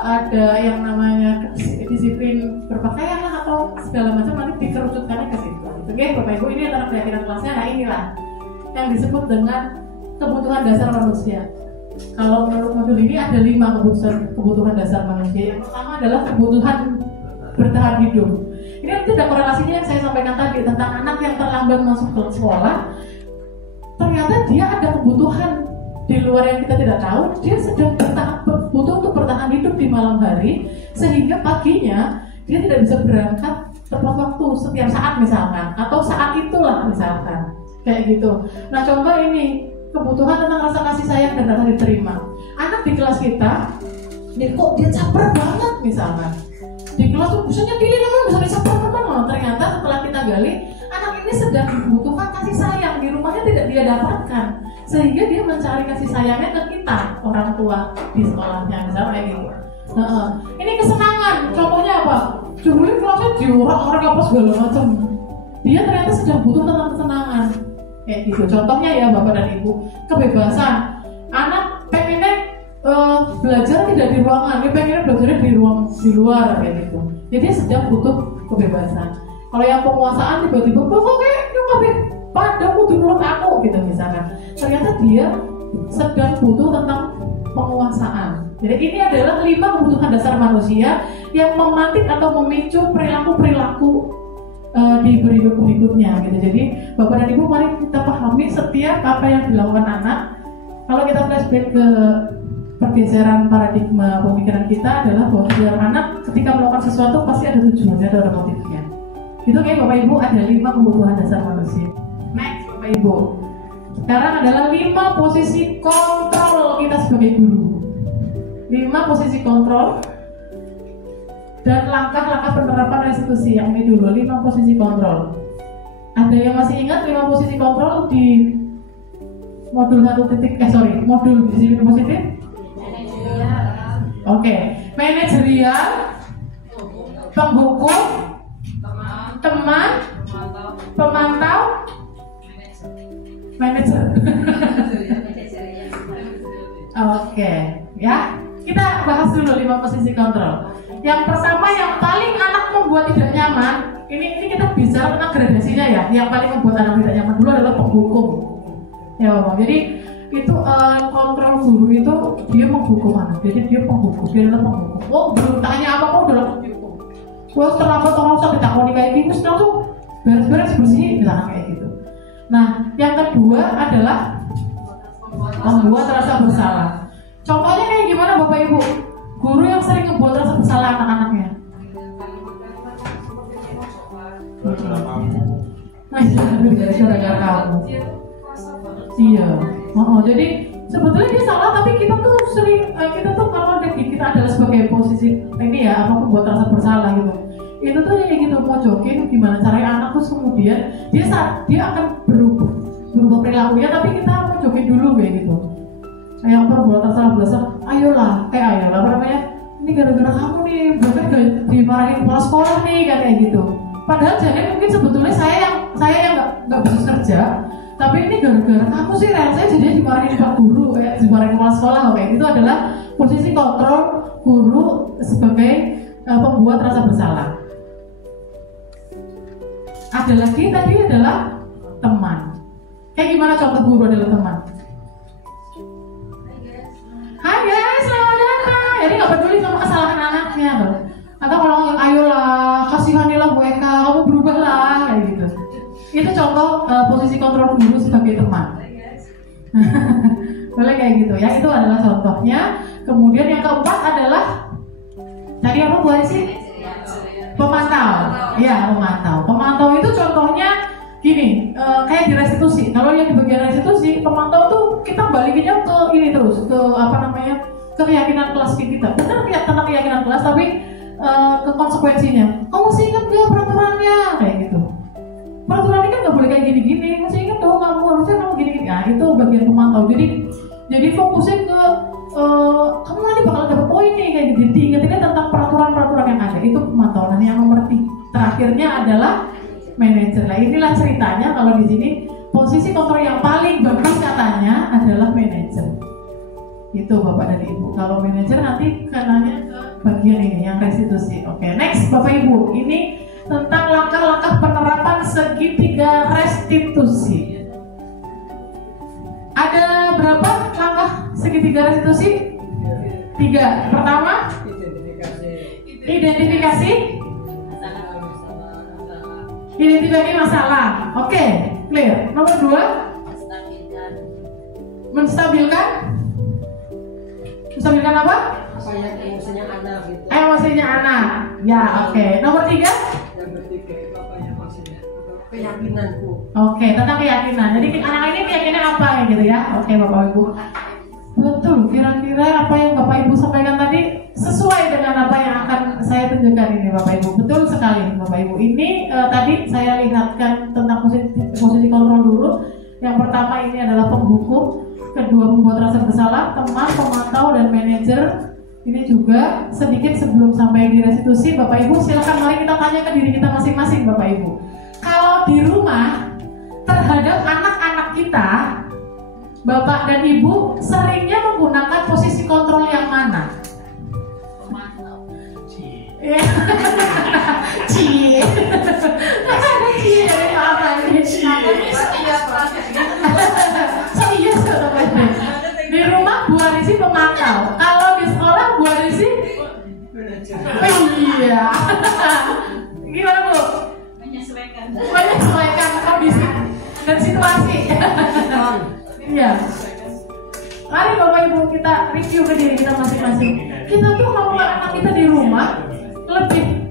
ada yang namanya disiplin berpakaian lah atau segala macam, nanti dikerucutkannya ke situ. Oke Bapak Ibu, ini antara keyakinan kelasnya. Nah inilah yang disebut dengan kebutuhan dasar manusia. Kalau menurut modul ini ada 5 kebutuhan dasar manusia. Yang pertama adalah kebutuhan bertahan hidup. Ini nanti ada korelasinya yang saya sampaikan tadi tentang anak yang terlambat masuk ke sekolah. Ternyata dia ada kebutuhan di luar yang kita tidak tahu. Dia sedang butuh untuk bertahan hidup di malam hari, sehingga paginya dia tidak bisa berangkat tepat waktu setiap saat misalkan, atau saat itulah misalkan, kayak gitu. Nah contoh ini kebutuhan tentang rasa kasih sayang dan rasa diterima. Anak di kelas kita, kok dia caper banget misalkan. Di kelas tuh bisa nyetirin kan, bisa disaper teman. Ternyata setelah kita gali, anak ini sedang membutuhkan kasih sayang, di rumahnya tidak dia dapatkan, sehingga dia mencari kasih sayangnya ke kita, orang tua di sekolahnya misalnya kayak gitu. Ini kesenangan, contohnya apa? Dulu kelasnya diurak-urak apa segala macam. Dia ternyata sedang butuh tentang kesenangan, kayak gitu. Contohnya ya Bapak dan Ibu, kebebasan. Anak pengennya belajar tidak di ruangan, dia pengennya belajarnya di luar kayak gitu. Jadi dia sedang butuh kebebasan. Kalau yang penguasaan tiba-tiba bapak kayak nyokapin padamu menurut aku gitu misalkan. Ternyata dia sedang butuh tentang penguasaan. Jadi ini adalah 5 kebutuhan dasar manusia yang memantik atau memicu perilaku-perilaku di berikutnya gitu. Jadi Bapak dan Ibu mari kita pahami setiap apa yang dilakukan anak. Kalau kita flashback ke pergeseran paradigma pemikiran kita adalah bahwa setiap anak ketika melakukan sesuatu pasti ada tujuannya, ada motifnya. Itu kayak Bapak Ibu ada 5 kebutuhan dasar manusia. Next Bapak Ibu, Sekarang adalah 5 posisi kontrol kita sebagai guru. 5 posisi kontrol dan langkah-langkah penerapan restitusi. Yang ini dulu 5 posisi kontrol. Ada yang masih ingat 5 posisi kontrol di modul modul disiplin positif? Oke. Manajerial, penghukum, teman, pemantau, manajer. Oke, ya. Kita bahas dulu 5 posisi kontrol. Yang pertama yang paling anak membuat tidak nyaman, ini kita bicara tentang gradasinya ya. Yang paling membuat anak tidak nyaman dulu adalah penghukum. Ya, Bapak. Jadi itu kontrol guru itu dia menghukum anak. Jadi dia penghukum, dia adalah penghukum. Oh, belum tanya apa-apa udah penghukum. Wah, terlambat orang usah ditakoni kayak gini, terus langsung beres-beres bersih, misalnya kayak gitu. Nah, yang kedua adalah membuat rasa bersalah. Contohnya kayak gimana Bapak Ibu? Guru yang sering membuat rasa bersalah anak-anaknya. Nah, itu gara-gara kamu. Iya. Jadi sebetulnya dia salah, tapi kita tuh sering kita tuh kalau kita adalah sebagai posisi ini ya, apa membuat rasa bersalah gitu. Itu tuh kayak gitu mojokin gimana caranya anak tuh kemudian dia akan berubah perilakunya, tapi kita mojokin dulu kayak gitu. Yang perbuatan salah belasah, ayolah apa namanya? Ini gara-gara kamu nih, bahkan gak dimarahin kepala sekolah nih kayak gitu. Padahal jadi mungkin sebetulnya saya yang nggak bisa kerja, tapi ini gara-gara kamu sih, saya jadi dimarahin pak guru, kayak dimarahin kepala sekolah kayak gitu. Adalah posisi kontrol guru sebagai pembuat rasa bersalah. Ada lagi tadi adalah teman. Kayak gimana contoh guru adalah teman? Hai guys, selamat datang. Jadi nggak peduli sama kesalahan anaknya loh. Atau kalau ayolah, kasihanilah Bu Eka, kamu berubahlah kayak gitu. Itu contoh posisi kontrol guru sebagai teman. Boleh kayak gitu ya. Itu adalah contohnya. Kemudian yang keempat adalah tadi apa Bu Aisy? Pemantau. Ya, pemantau. Pemantau itu contohnya gini, kayak di restitusi. Kalau yang di bagian restitusi, pemantau tuh kita balikinnya ke ini terus, ke apa namanya, ke keyakinan kelas kita. Benar tentang keyakinan kelas, tapi ke konsekuensinya. Kamu masih ingat nggak peraturannya? Kayak gitu. Peraturannya kan nggak boleh kayak gini-gini. Masih ingat dong kamu harusnya kamu gini-gini. Nah, itu bagian pemantau. Jadi fokusnya ke kamu nanti bakal dapat poin nih kayak gitu. Diingetinnya tentang peraturan-peraturan yang ada. Itu pemantau. Nah, yang nomor 3 terakhirnya adalah manajer. Nah, inilah ceritanya kalau di sini posisi kontrol yang paling bagus katanya adalah manajer. Itu Bapak dan Ibu. Kalau manajer nanti kenanya ke bagian ini yang restitusi. Oke, next Bapak Ibu. Ini tentang langkah-langkah penerapan segitiga restitusi. Ada berapa langkah segitiga restitusi? 3. Pertama, identifikasi masalah. Oke, clear. Nomor 2, menstabilkan apa? Emosinya anak gitu. Emosinya anak. Ya, oke. Nomor 3? Yang ketiga itu apa ya maksudnya? Keyakinanku. Oke, tentang keyakinan. Jadi anak ini keyakinan apa ya gitu ya? Oke, Bapak Ibu. Betul. Kira-kira apa yang Bapak Ibu sampaikan tadi sesuai dengan apa yang akan saya tunjukkan ini, Bapak Ibu. Betul sekali, Bapak Ibu. Ini tadi saya lihatkan tentang posisi kontrol dulu. Yang pertama ini adalah penghukum. Kedua, membuat rasa bersalah, teman, pemantau, dan manajer. Ini juga sedikit sebelum sampai di restitusi, Bapak Ibu silakan mari kita tanya ke diri kita masing-masing, Bapak Ibu. Kalau di rumah terhadap anak-anak kita, Bapak dan Ibu seringnya menggunakan posisi kontrol yang mana? Pemantau. Cie. Cie. Apa ini? Di rumah Bu Arisi pemantau. Kalau di sekolah Bu Arisi iya. Gimana Bu? Menyesuaikan kondisi dan situasi. Iya. Mari Bapak Ibu kita review ke diri kita masing-masing. Kita tuh kalau anak kita di rumah lebih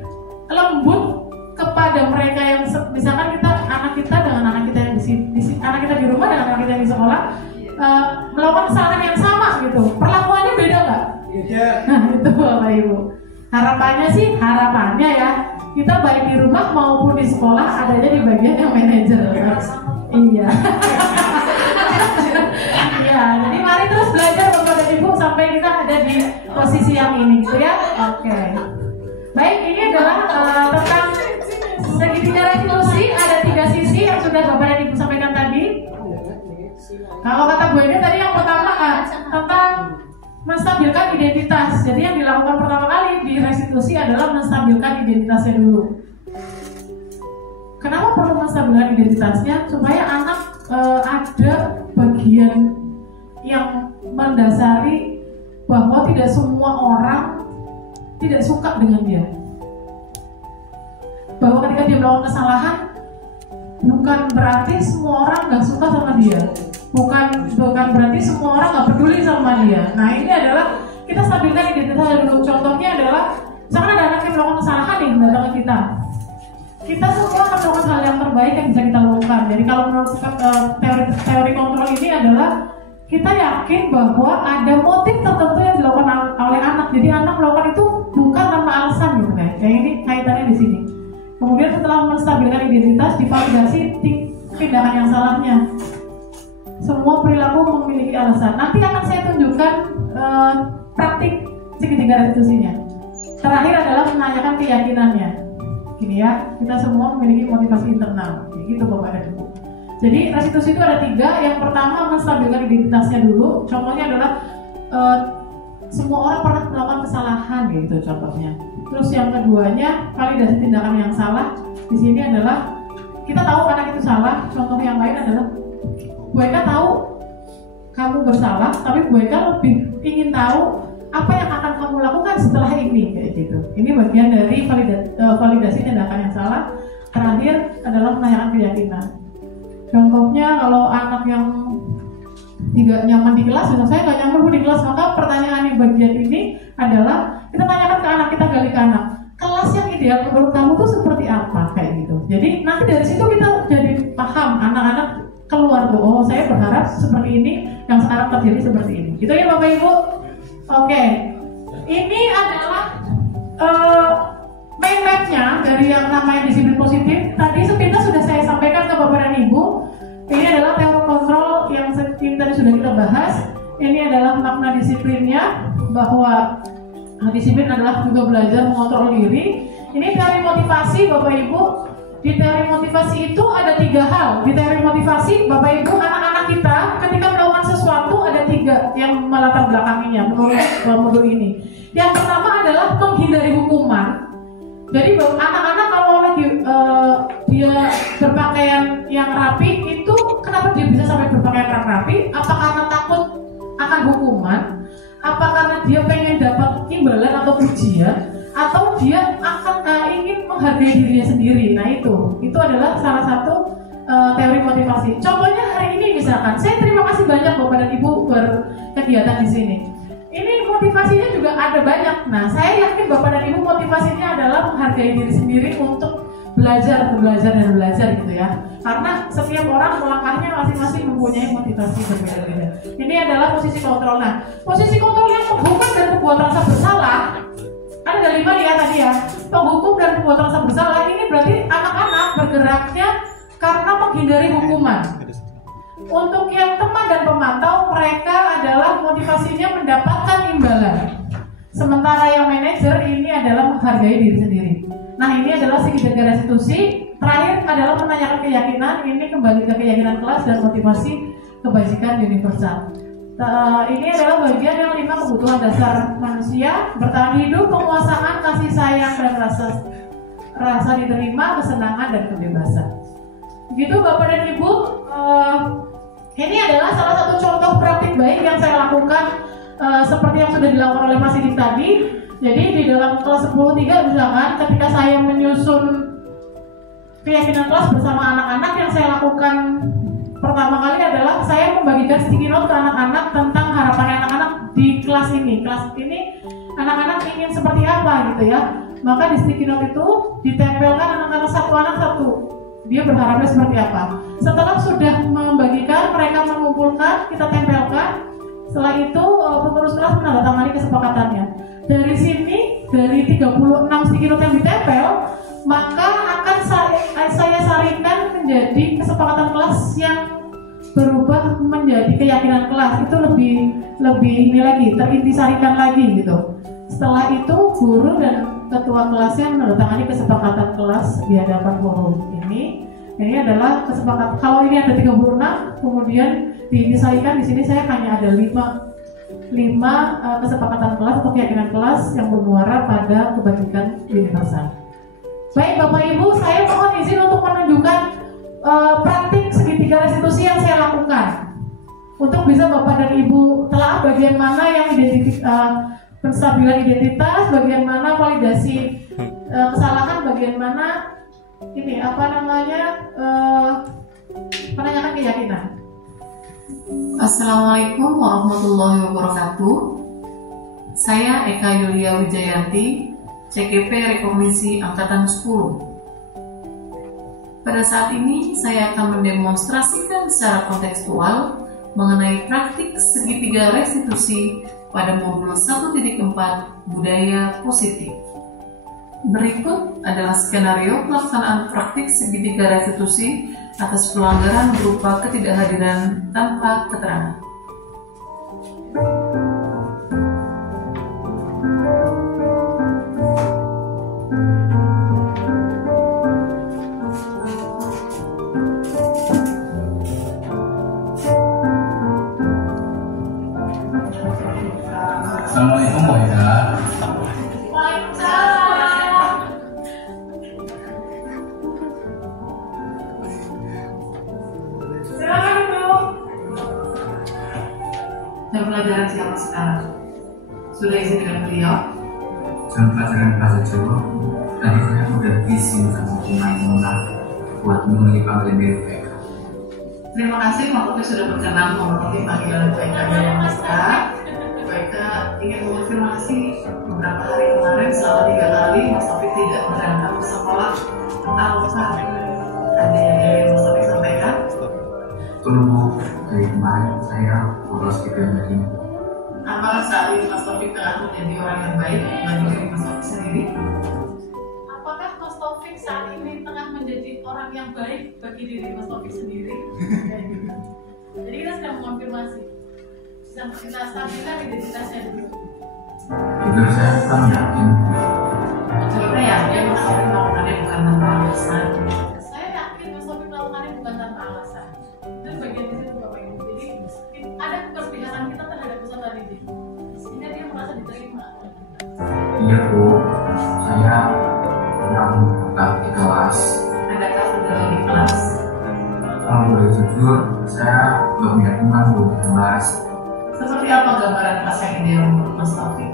lembut kepada mereka yang misalkan anak kita dengan anak kita yang anak kita di rumah dan anak kita di sekolah melakukan kesalahan yang sama gitu, perlakuannya beda nggak? Iya. Nah itu Bapak Ibu. Harapannya ya, kita baik di rumah maupun di sekolah adanya di bagian yang manajer. Iya. Iya, jadi mari terus belajar Bapak dan Ibu sampai kita ada di posisi yang ini gitu ya. Oke. Baik, ini adalah tentang segitiga restitusi, ada 3 sisi yang sudah Bapak dan Ibu sampaikan tadi. Kalau kata Bu Ede tadi yang pertama tentang menstabilkan identitas. Jadi yang dilakukan pertama kali di restitusi adalah menstabilkan identitasnya dulu. Kenapa perlu menstabilkan identitasnya? Supaya anak ada bagian yang mendasari bahwa tidak semua orang tidak suka dengan dia. Bahwa ketika dia melakukan kesalahan, bukan berarti semua orang nggak suka sama dia. Bukan berarti semua orang nggak peduli sama dia. Nah ini adalah kita stabilkan identitas dulu. Contohnya adalah misalkan ada anak yang melakukan kesalahan nih datang ke kita semua akan melakukan hal yang terbaik yang bisa kita lakukan. Jadi kalau menurut teori kontrol ini adalah kita yakin bahwa ada motif tertentu yang dilakukan oleh anak. Jadi anak melakukan itu bukan tanpa alasan gitu kan. Kayak ini kaitannya di sini. Kemudian setelah menstabilkan identitas, divalidasi tindakan yang salahnya. Semua perilaku memiliki alasan. Nanti akan saya tunjukkan praktik segitiga restitusinya. Terakhir adalah menanyakan keyakinannya. Gini ya, kita semua memiliki motivasi internal. Gitu Bapak dan Ibu. Jadi restitusi itu ada 3. Yang pertama menstabilkan identitasnya dulu. Contohnya adalah semua orang pernah melakukan kesalahan gitu contohnya. Terus yang keduanya validasi tindakan yang salah. Di sini adalah kita tahu anak itu salah. Contoh yang lain adalah Bu Eka tahu kamu bersalah, tapi Bu Eka lebih ingin tahu apa yang akan kamu lakukan setelah ini kayak gitu. Ini bagian dari validasi tindakan yang salah. Terakhir adalah menanyakan keyakinan. Contohnya kalau anak yang tidak nyaman di kelas, misalnya saya nggak nyaman Bu di kelas, maka pertanyaan yang bagian ini adalah kita tanyakan ke anak, kita gali ke anak, kelas yang ideal menurut kamu tuh seperti apa kayak gitu. Jadi nanti dari situ kita jadi paham, anak-anak keluar tuh, oh saya berharap seperti ini, yang sekarang terjadi seperti ini. Gitu ya Bapak Ibu. Oke, ini adalah main mapnya dari yang namanya disiplin positif. Tadi sepintas sudah saya sampaikan ke Bapak dan Ibu. Ini adalah teori kontrol yang tadi sudah kita bahas. Ini adalah makna disiplinnya, bahwa disiplin adalah juga belajar mengontrol diri. Ini teori motivasi Bapak Ibu. Di teori motivasi itu ada 3 hal. Di teori motivasi Bapak Ibu, anak-anak kita ketika melakukan sesuatu ada 3 yang melatar belakanginya menurut modul ini. Yang pertama adalah menghindari hukuman. Jadi anak-anak kalau lagi dia berpakaian yang rapi, itu kenapa dia bisa sampai berpakaian yang rapi? Apa karena takut akan hukuman? Apa karena dia pengen dapat imbalan atau pujian? Atau dia akan ingin menghargai dirinya sendiri? Nah itu adalah salah satu teori motivasi. Contohnya hari ini misalkan, saya terima kasih banyak Bapak dan Ibu berkegiatan di sini. Ini motivasinya juga ada banyak. Nah, saya yakin Bapak dan Ibu motivasinya adalah menghargai diri sendiri untuk belajar gitu ya. Karena setiap orang melangkahnya masing-masing mempunyai motivasi berbeda-beda. Ini adalah posisi kontrol. Nah, posisi kontrol yang menghukum dan membuat rasa bersalah ada 5 ya tadi ya. Penghukum dan membuat rasa bersalah ini berarti anak-anak bergeraknya karena menghindari hukuman. Untuk yang teman dan pemantau, mereka adalah motivasinya mendapatkan imbalan. Sementara yang manajer ini adalah menghargai diri sendiri. Nah ini adalah segitiga restitusi. Terakhir adalah menanyakan keyakinan. Ini kembali ke keyakinan kelas dan motivasi kebajikan universal. Ini adalah bagian yang 5 kebutuhan dasar manusia: bertahan hidup, penguasaan, kasih sayang, dan rasa diterima, kesenangan, dan kebebasan. Begitu Bapak dan Ibu. Ini adalah salah satu contoh praktik baik yang saya lakukan seperti yang sudah dilakukan oleh Mas Sidik tadi. Jadi di dalam kelas 10.3 misalkan, ketika saya menyusun keyakinan kelas bersama anak-anak, yang saya lakukan pertama kali adalah saya membagikan sticky note ke anak-anak tentang harapan anak-anak di kelas ini. Kelas ini anak-anak ingin seperti apa gitu ya. Maka di sticky note itu ditempelkan anak-anak satu dia berharapnya seperti apa. Setelah sudah membagikan, mereka mengumpulkan, kita tempelkan. Setelah itu pengurus kelas menandatangani kesepakatannya. Dari sini, dari 36 sticky note yang ditempel, maka akan saya saringkan menjadi kesepakatan kelas yang berubah menjadi keyakinan kelas. Itu lebih ini lagi, terintisarikan lagi gitu. Setelah itu guru dan ketua kelasnya menandatangani kesepakatan kelas di hadapan forum. Ini adalah kesepakatan. Kalau ini ada 36, kemudian diintisarikan di sini saya hanya ada 5 kesepakatan kelas atau keyakinan kelas yang bermuara pada kebajikan universal. Baik Bapak Ibu, saya mohon izin untuk menunjukkan praktik segitiga restitusi yang saya lakukan. Untuk bisa Bapak dan Ibu telah bagian mana yang penstabilan identitas, bagian mana validasi kesalahan, bagian mana ini penanyakan keyakinan. Assalamualaikum warahmatullahi wabarakatuh. Saya Eka Yulia Wijayanti, CGP Rekomisi Angkatan 10. Pada saat ini saya akan mendemonstrasikan secara kontekstual mengenai praktik segitiga restitusi pada modul 1.4 budaya positif. Berikut adalah skenario pelaksanaan praktik segitiga restitusi atas pelanggaran berupa ketidakhadiran tanpa keterangan. Assalamualaikum Bu Eda. Dan pelajaran siapa sekarang? Sudah izin dengan beliau? Jam pelajaran bahasa Jawa. Tadi saya udah izin sama Maimunah buat memenuhi panggilan dari PK. Terima kasih Pak Kopi sudah berkenan memenuhi panggilan PK dalam Maska. PK ingin mengonfirmasi beberapa hari kemarin selama 3 kali Mas Taufik tidak berangkat ke sekolah. Apa ada yang ingin Mas Taufik sampaikan? Tunggu dari kemarin saya bolos 3 hari. Apakah saat ini Mas Taufik telah menjadi orang yang baik bagi diri Mas Taufik sendiri? Apakah Mas Taufik saat ini tengah menjadi orang yang baik bagi diri Mas Taufik sendiri? Jadi kita sedang mengonfirmasi. Kita stabilkan identitasnya dulu. Jujur saya kan yakin. Jujurnya yakin Mas Taufik melakukannya bukan tanpa alasan. Saya yakin Mas Taufik melakukannya bukan tanpa alasan. Itu bagian dari itu Bapak Ibu. Jadi ada keberpihakan kita terhadap peserta didik, sehingga dia merasa diterima. Iya Bu, saya kurang buka di kelas. Adakah sudah di kelas? Kalau boleh jujur, saya gak punya teman Bu di kelas. Seperti apa gambaran kelas yang ideal menurut Mas Taufik?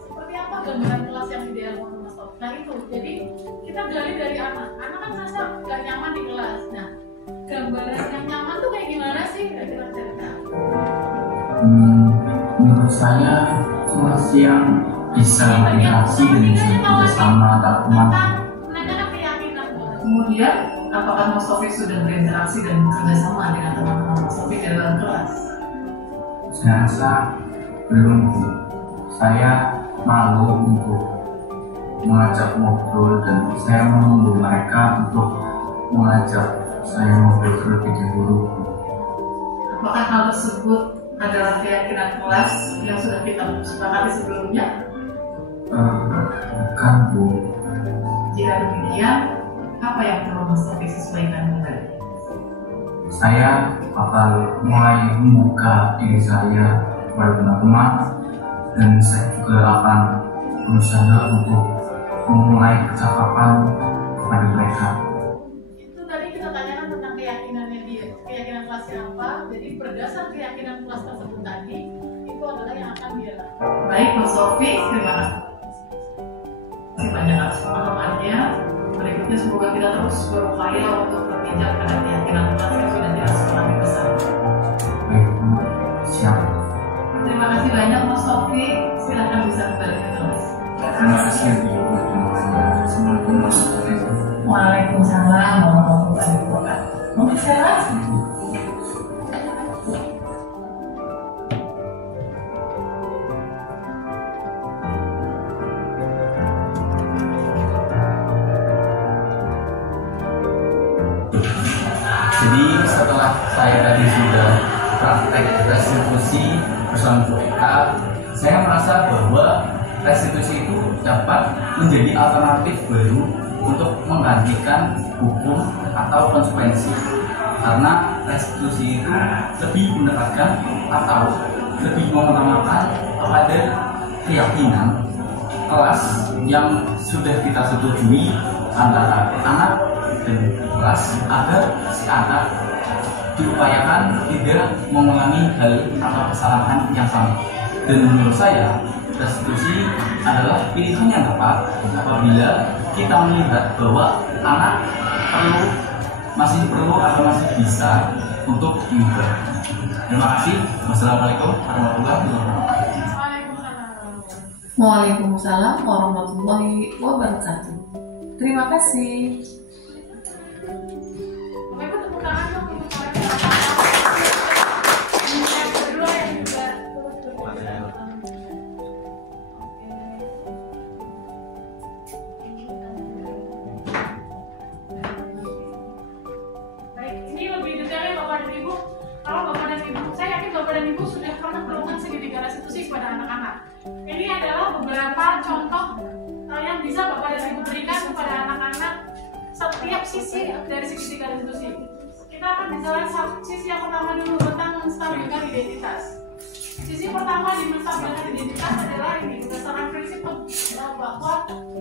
Seperti apa gambaran kelas yang ideal menurut Mas Taufik? Nah itu, jadi kita gali dari anak. Anak kan merasa gak nyaman di kelas. Nah, gambaran yang nyaman tuh kayak gimana sih? Kira-kira cerita. Menurut saya kelas yang bisa berinteraksi dan bisa bekerjasama antar teman. Menanyakan keyakinan. Kemudian, apakah Mas Taufik sudah berinteraksi dan bekerjasama dengan teman-teman Mas Taufik di dalam kelas? Saya rasa belum Bu. Saya malu untuk mengajak ngobrol dan saya menunggu mereka untuk mengajak saya ngobrol terlebih dahulu. Apakah hal tersebut adalah keyakinan kelas yang sudah kita sepakati sebelumnya? Bukan Bu. Jika demikian, apa yang perlu Mas Taufik sesuaikan kembali? Saya bakal mulai membuka diri saya kepada teman-teman dan saya juga akan berusaha untuk memulai percakapan kepada mereka. Itu tadi kita tanyakan tentang keyakinannya dia, keyakinan kelasnya apa. Jadi berdasar keyakinan kelas tersebut tadi, itu adalah yang akan dia lakukan. Baik Mas Taufik, terima kasih banyak atas pemahamannya. Berikutnya semoga kita terus berupaya untuk berpijak pada keyakinan kelas yang sudah disepakati bersama. Baik Bu, siap. Terima kasih banyak Mas Taufik. Silakan bisa kembali ke kelas. Terima kasih Bu. Assalamualaikum warahmatullahi wabarakatuh. Waalaikumsalam warahmatullahi wabarakatuh. restitusi bersama BPK, saya merasa bahwa restitusi itu dapat menjadi alternatif baru untuk menggantikan hukum atau konsekuensi, karena restitusi itu lebih mendekatkan atau lebih mengutamakan kepada keyakinan kelas yang sudah kita setujui antara anak dan kelas, agar si anak diupayakan tidak mengulangi hal atau kesalahan yang sama. Dan menurut saya, restitusi adalah pilihan yang tepat apabila kita melihat bahwa anak masih perlu atau masih bisa untuk diubah. Terima kasih. Wassalamualaikum warahmatullahi wabarakatuh. Waalaikumsalam warahmatullahi wabarakatuh. Terima kasih. Ini adalah beberapa contoh yang bisa Bapak dan Ibu berikan kepada anak-anak setiap sisi dari segitiga restitusi. Kita akan bicara sisi yang pertama dulu tentang menstabilkan identitas. Sisi pertama di menstabilkan identitas adalah ini, berdasarkan prinsip bahwa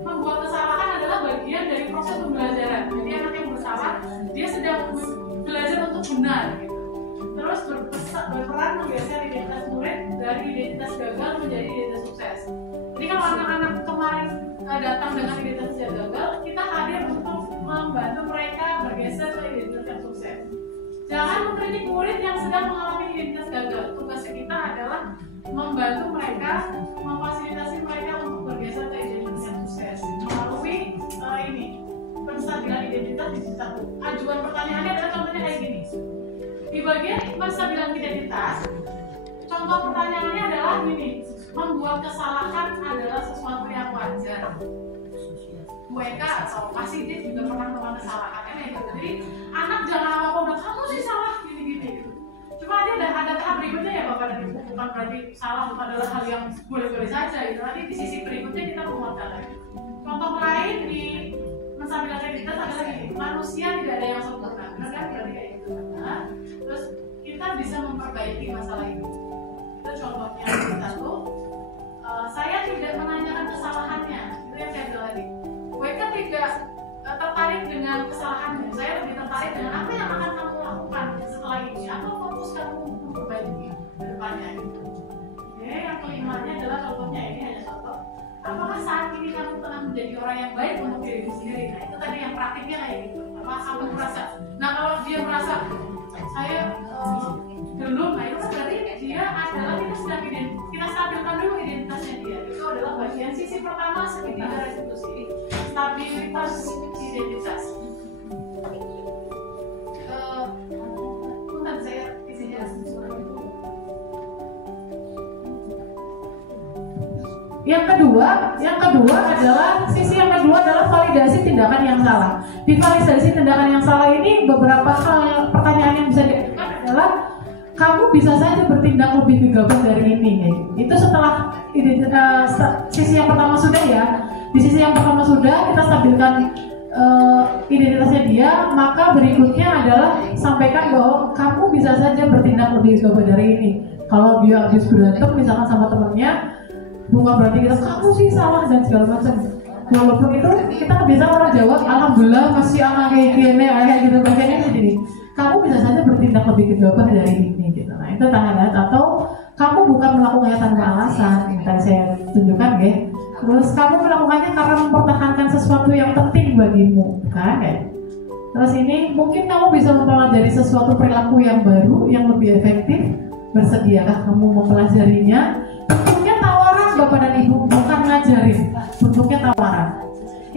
membuat kesalahan adalah bagian dari proses pembelajaran. Jadi anak yang bersalah, dia sedang belajar untuk benar. Terus berperan menggeser identitas murid dari identitas gagal menjadi identitas sukses. Jadi kalau anak-anak kemarin datang dengan identitas yang gagal, kita hadir untuk membantu mereka bergeser ke identitas yang sukses. Jangan mengkritik murid yang sedang mengalami identitas gagal. Tugas kita adalah membantu mereka, memfasilitasi mereka untuk bergeser ke identitas yang sukses melalui ini penstabilan identitas di sisi satu. Ajuan pertanyaannya adalah contohnya kayak gini. Di bagian penstabilan identitas, contoh pertanyaannya adalah ini, membuat kesalahan adalah sesuatu yang wajar. WK atau masih dia juga pernah melakukan kesalahan gitu. Jadi anak jangan apa-apa udah kamu sih salah gini-gini. Cuma dia ada tahap berikutnya ya Bapak dan Ibu, bukan berarti salah adalah hal yang boleh-boleh saja gitu. Nanti di sisi berikutnya kita menguatkan lagi. Contoh lain di menstabilkan identitas adalah ini, manusia tidak ada yang sempurna, benar kan? Berarti kayak gitu. Nah, terus kita bisa memperbaiki masalah itu. Itu contohnya satu. Saya tidak menanyakan kesalahannya, itu yang saya bilang tadi. WK tidak tertarik dengan kesalahannya. Saya lebih tertarik dengan apa yang akan kamu lakukan setelah ini. Apa fokus kamu memperbaiki ke depannya? Oke, yang kelimanya adalah contohnya ini hanya contoh. Apakah saat ini kamu telah menjadi orang yang baik untuk dirimu sendiri? Nah itu tadi yang praktiknya kayak gitu. Apa kamu merasa? Nah kalau dia merasa saya belum, nah itu kan berarti dia adalah kita stabilkan dulu identitasnya dia. Itu adalah bagian sisi pertama segitiga restitusi, stabilitas identitas. Bentar saya isi jelasin surat itu. Yang kedua adalah sisi yang kedua adalah validasi tindakan yang salah. Di validasi tindakan yang salah ini beberapa hal pertanyaan yang bisa diajukan adalah kamu bisa saja bertindak lebih gegabah dari ini. Itu setelah sisi yang pertama sudah ya. Di sisi yang pertama sudah kita stabilkan identitasnya dia, maka berikutnya adalah sampaikan bahwa kamu bisa saja bertindak lebih gegabah dari ini. Kalau dia habis berantem misalkan sama temannya, bukan berarti kita kamu sih salah dan segala macam. Walaupun itu kita bisa orang jawab alhamdulillah masih anak kayak gini kayak gitu bagiannya sendiri. Kamu bisa saja bertindak lebih gegabah dari ini gitu. Nah itu tanda atau kamu bukan melakukannya tanpa alasan. Yang tadi saya tunjukkan ya. Terus kamu melakukannya karena mempertahankan sesuatu yang penting bagimu, bukan ya? Terus ini mungkin kamu bisa mempelajari sesuatu perilaku yang baru yang lebih efektif. Bersediakah kamu mempelajarinya? Bentuknya tawaran Bapak dan Ibu, bukan ngajarin. Bentuknya tawaran.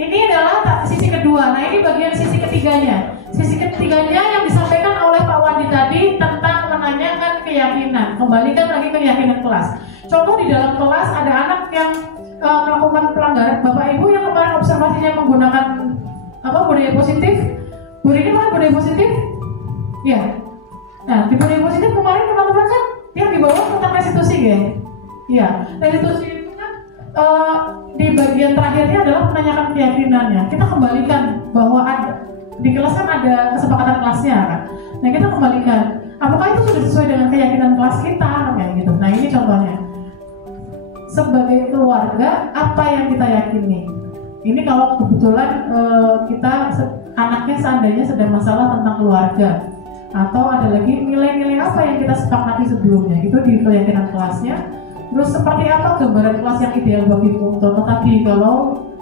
Ini adalah sisi kedua. Nah ini bagian sisi ketiganya. Sisi ketiganya yang disampaikan oleh Pak Wandi tadi tentang menanyakan keyakinan. Kembalikan lagi keyakinan kelas. Contoh di dalam kelas ada anak yang melakukan pelanggaran. Bapak Ibu yang kemarin observasinya menggunakan budaya positif. Bu Rini mana budaya positif? Ya. Nah di budaya positif kemarin teman-teman kan ya. Iya, restitusi itu kan di bagian terakhirnya adalah menanyakan keyakinannya. Kita kembalikan bahwa ada di kelas kan ada kesepakatan kelasnya kan. Nah kita kembalikan, apakah itu sudah sesuai dengan keyakinan kelas kita kayak gitu. Nah ini contohnya. Sebagai keluarga apa yang kita yakini? Ini kalau kebetulan kita anaknya seandainya sedang masalah tentang keluarga, atau ada lagi nilai-nilai apa yang kita sepakati sebelumnya, itu di keyakinan kelasnya. Terus seperti apa gambaran kelas yang ideal bagimu? Contoh tadi kalau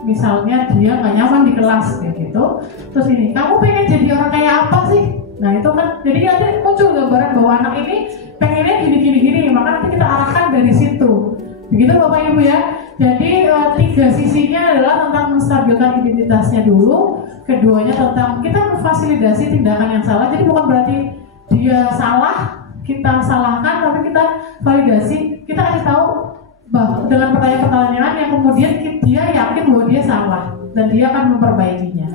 misalnya dia nggak nyaman di kelas kayak gitu, terus ini kamu pengen jadi orang kayak apa sih? Nah itu kan jadi nanti muncul gambaran bahwa anak ini pengennya gini, maka nanti kita arahkan dari situ. Begitu Bapak Ibu ya. Jadi 3 sisinya adalah tentang menstabilkan identitasnya dulu, keduanya tentang kita memfasilitasi tindakan yang salah. Jadi bukan berarti dia salah kita salahkan, tapi kita validasi, kita kasih tahu bahwa dengan pertanyaan-pertanyaan yang kemudian dia yakin bahwa dia salah dan dia akan memperbaikinya.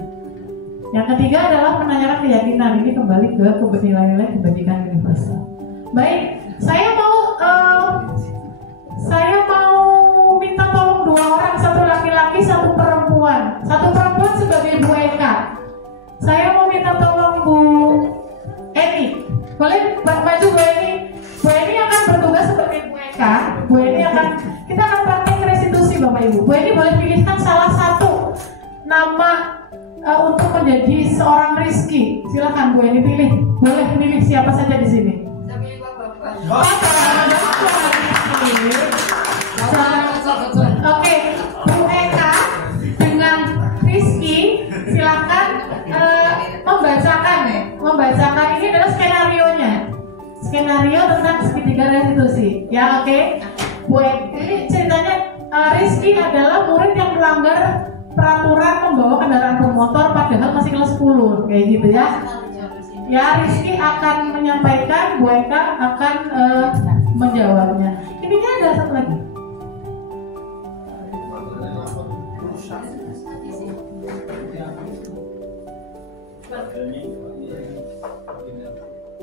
Yang ketiga adalah menanyakan keyakinan. Ini kembali ke nilai-nilai kebajikan universal. Baik, saya mau minta tolong 2 orang, 1 laki-laki, 1 perempuan. 1 perempuan sebagai Bu Eka. Saya mau minta tolong Bu Eni. Boleh maju Bu Eni. Bu Eni akan bertugas sebagai Bu Eka. Bu Eni kita akan praktek restitusi Bapak Ibu. Bu Eni boleh pilihkan salah satu nama untuk menjadi seorang Rizky. Silakan Bu Eni pilih. Boleh pilih siapa saja di sini. Oke, Bu Eka dengan Rizky silakan membacakan ini adalah skenario tentang segitiga restitusi ya. Oke. Bu Eka, ini ceritanya Rizky adalah murid yang melanggar peraturan membawa kendaraan bermotor padahal masih kelas 10 kayak gitu ya. Ya, Rizky akan menyampaikan, Bu Eka akan menjawabnya. Ini ada satu lagi.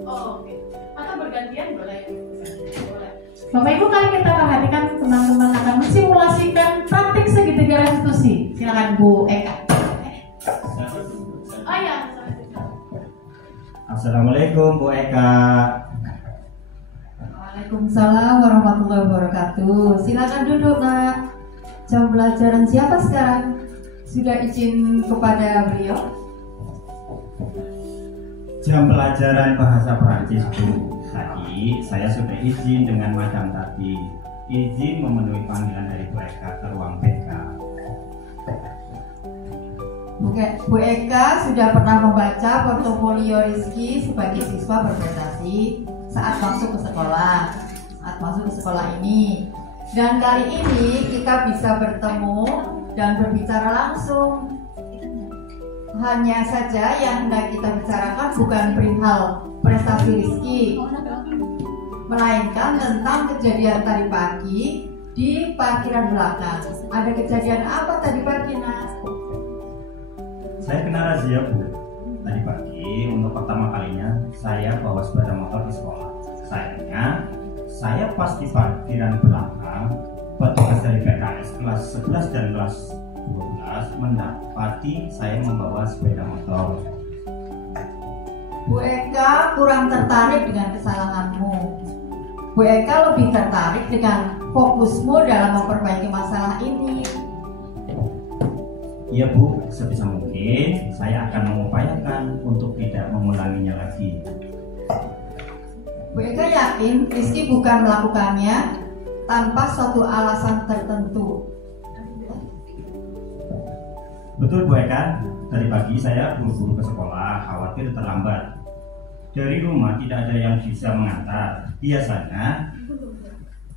Oh, oke. Atau bergantian boleh. Bapak Ibu, kali kita perhatikan teman-teman akan mensimulasikan praktik segitiga restitusi. Silakan Bu Eka. Oh ya. Assalamualaikum Bu Eka. Waalaikumsalam warahmatullahi wabarakatuh. Silakan duduk Nak. Jam pelajaran siapa sekarang? Sudah izin kepada beliau? Jam pelajaran bahasa Perancis Bu. Tadi saya sudah izin dengan Madam tadi. Izin memenuhi panggilan dari Bu Eka ke ruang BK. Bu Eka sudah pernah membaca portofolio Rizky sebagai siswa berprestasi saat masuk ke sekolah ini. Dan kali ini kita bisa bertemu dan berbicara langsung. Hanya saja yang hendak kita bicarakan bukan perihal prestasi Rizky, melainkan tentang kejadian tadi pagi di parkiran belakang. Ada kejadian apa tadi pagi, Nas? Saya kena razia Bu. Tadi pagi untuk pertama kalinya saya bawa sepeda motor di sekolah. Sayangnya saya pas di parkiran belakang, petugas dari PKS kelas 11 dan kelas 12 mendapati saya membawa sepeda motor. Bu Eka kurang tertarik dengan kesalahanmu. Bu Eka lebih tertarik dengan fokusmu dalam memperbaiki masalah ini. Iya Bu, sebisa mungkin saya akan mengupayakan untuk tidak mengulanginya lagi. Bu Eka yakin Rizky bukan melakukannya tanpa suatu alasan tertentu. Betul Bu Eka, tadi pagi saya buru-buru ke sekolah, khawatir terlambat. Dari rumah tidak ada yang bisa mengantar. Biasanya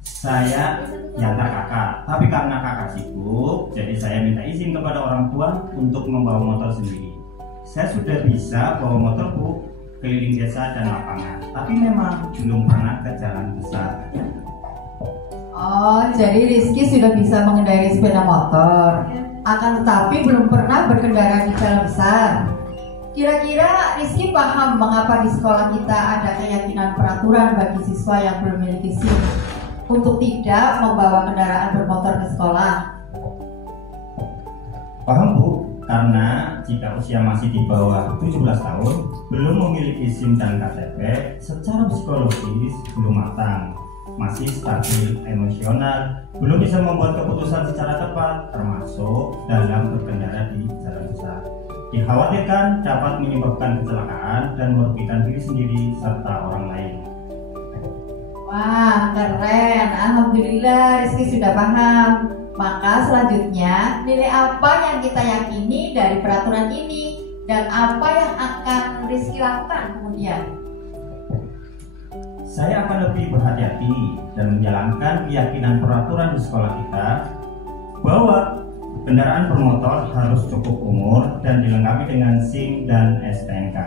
saya diantar kakak, tapi karena kakak sibuk, jadi saya minta izin kepada orang tua untuk membawa motor sendiri. Saya sudah bisa bawa motor Bu keliling desa dan lapangan, tapi memang belum pernah ke jalan besar. Oh, jadi Rizky sudah bisa mengendarai sepeda motor, akan tetapi belum pernah berkendara di jalan besar. Kira-kira Rizky paham mengapa di sekolah kita ada keyakinan peraturan bagi siswa yang belum memiliki SIM untuk tidak membawa kendaraan bermotor ke sekolah? Paham Bu, karena jika usia masih di bawah 17 tahun, belum memiliki SIM dan KTP, secara psikologis belum matang, masih stabil emosional, belum bisa membuat keputusan secara tepat, termasuk dalam berkendara di jalan besar. Dikhawatirkan dapat menyebabkan kecelakaan dan merugikan diri sendiri serta orang lain. Wah, keren. Alhamdulillah Rizky sudah paham. Maka selanjutnya, nilai apa yang kita yakini dari peraturan ini dan apa yang akan Rizky lakukan kemudian? Saya akan lebih berhati-hati dan menjalankan keyakinan peraturan di sekolah kita bahwa kendaraan bermotor harus cukup umur dan dilengkapi dengan SIM dan STNK.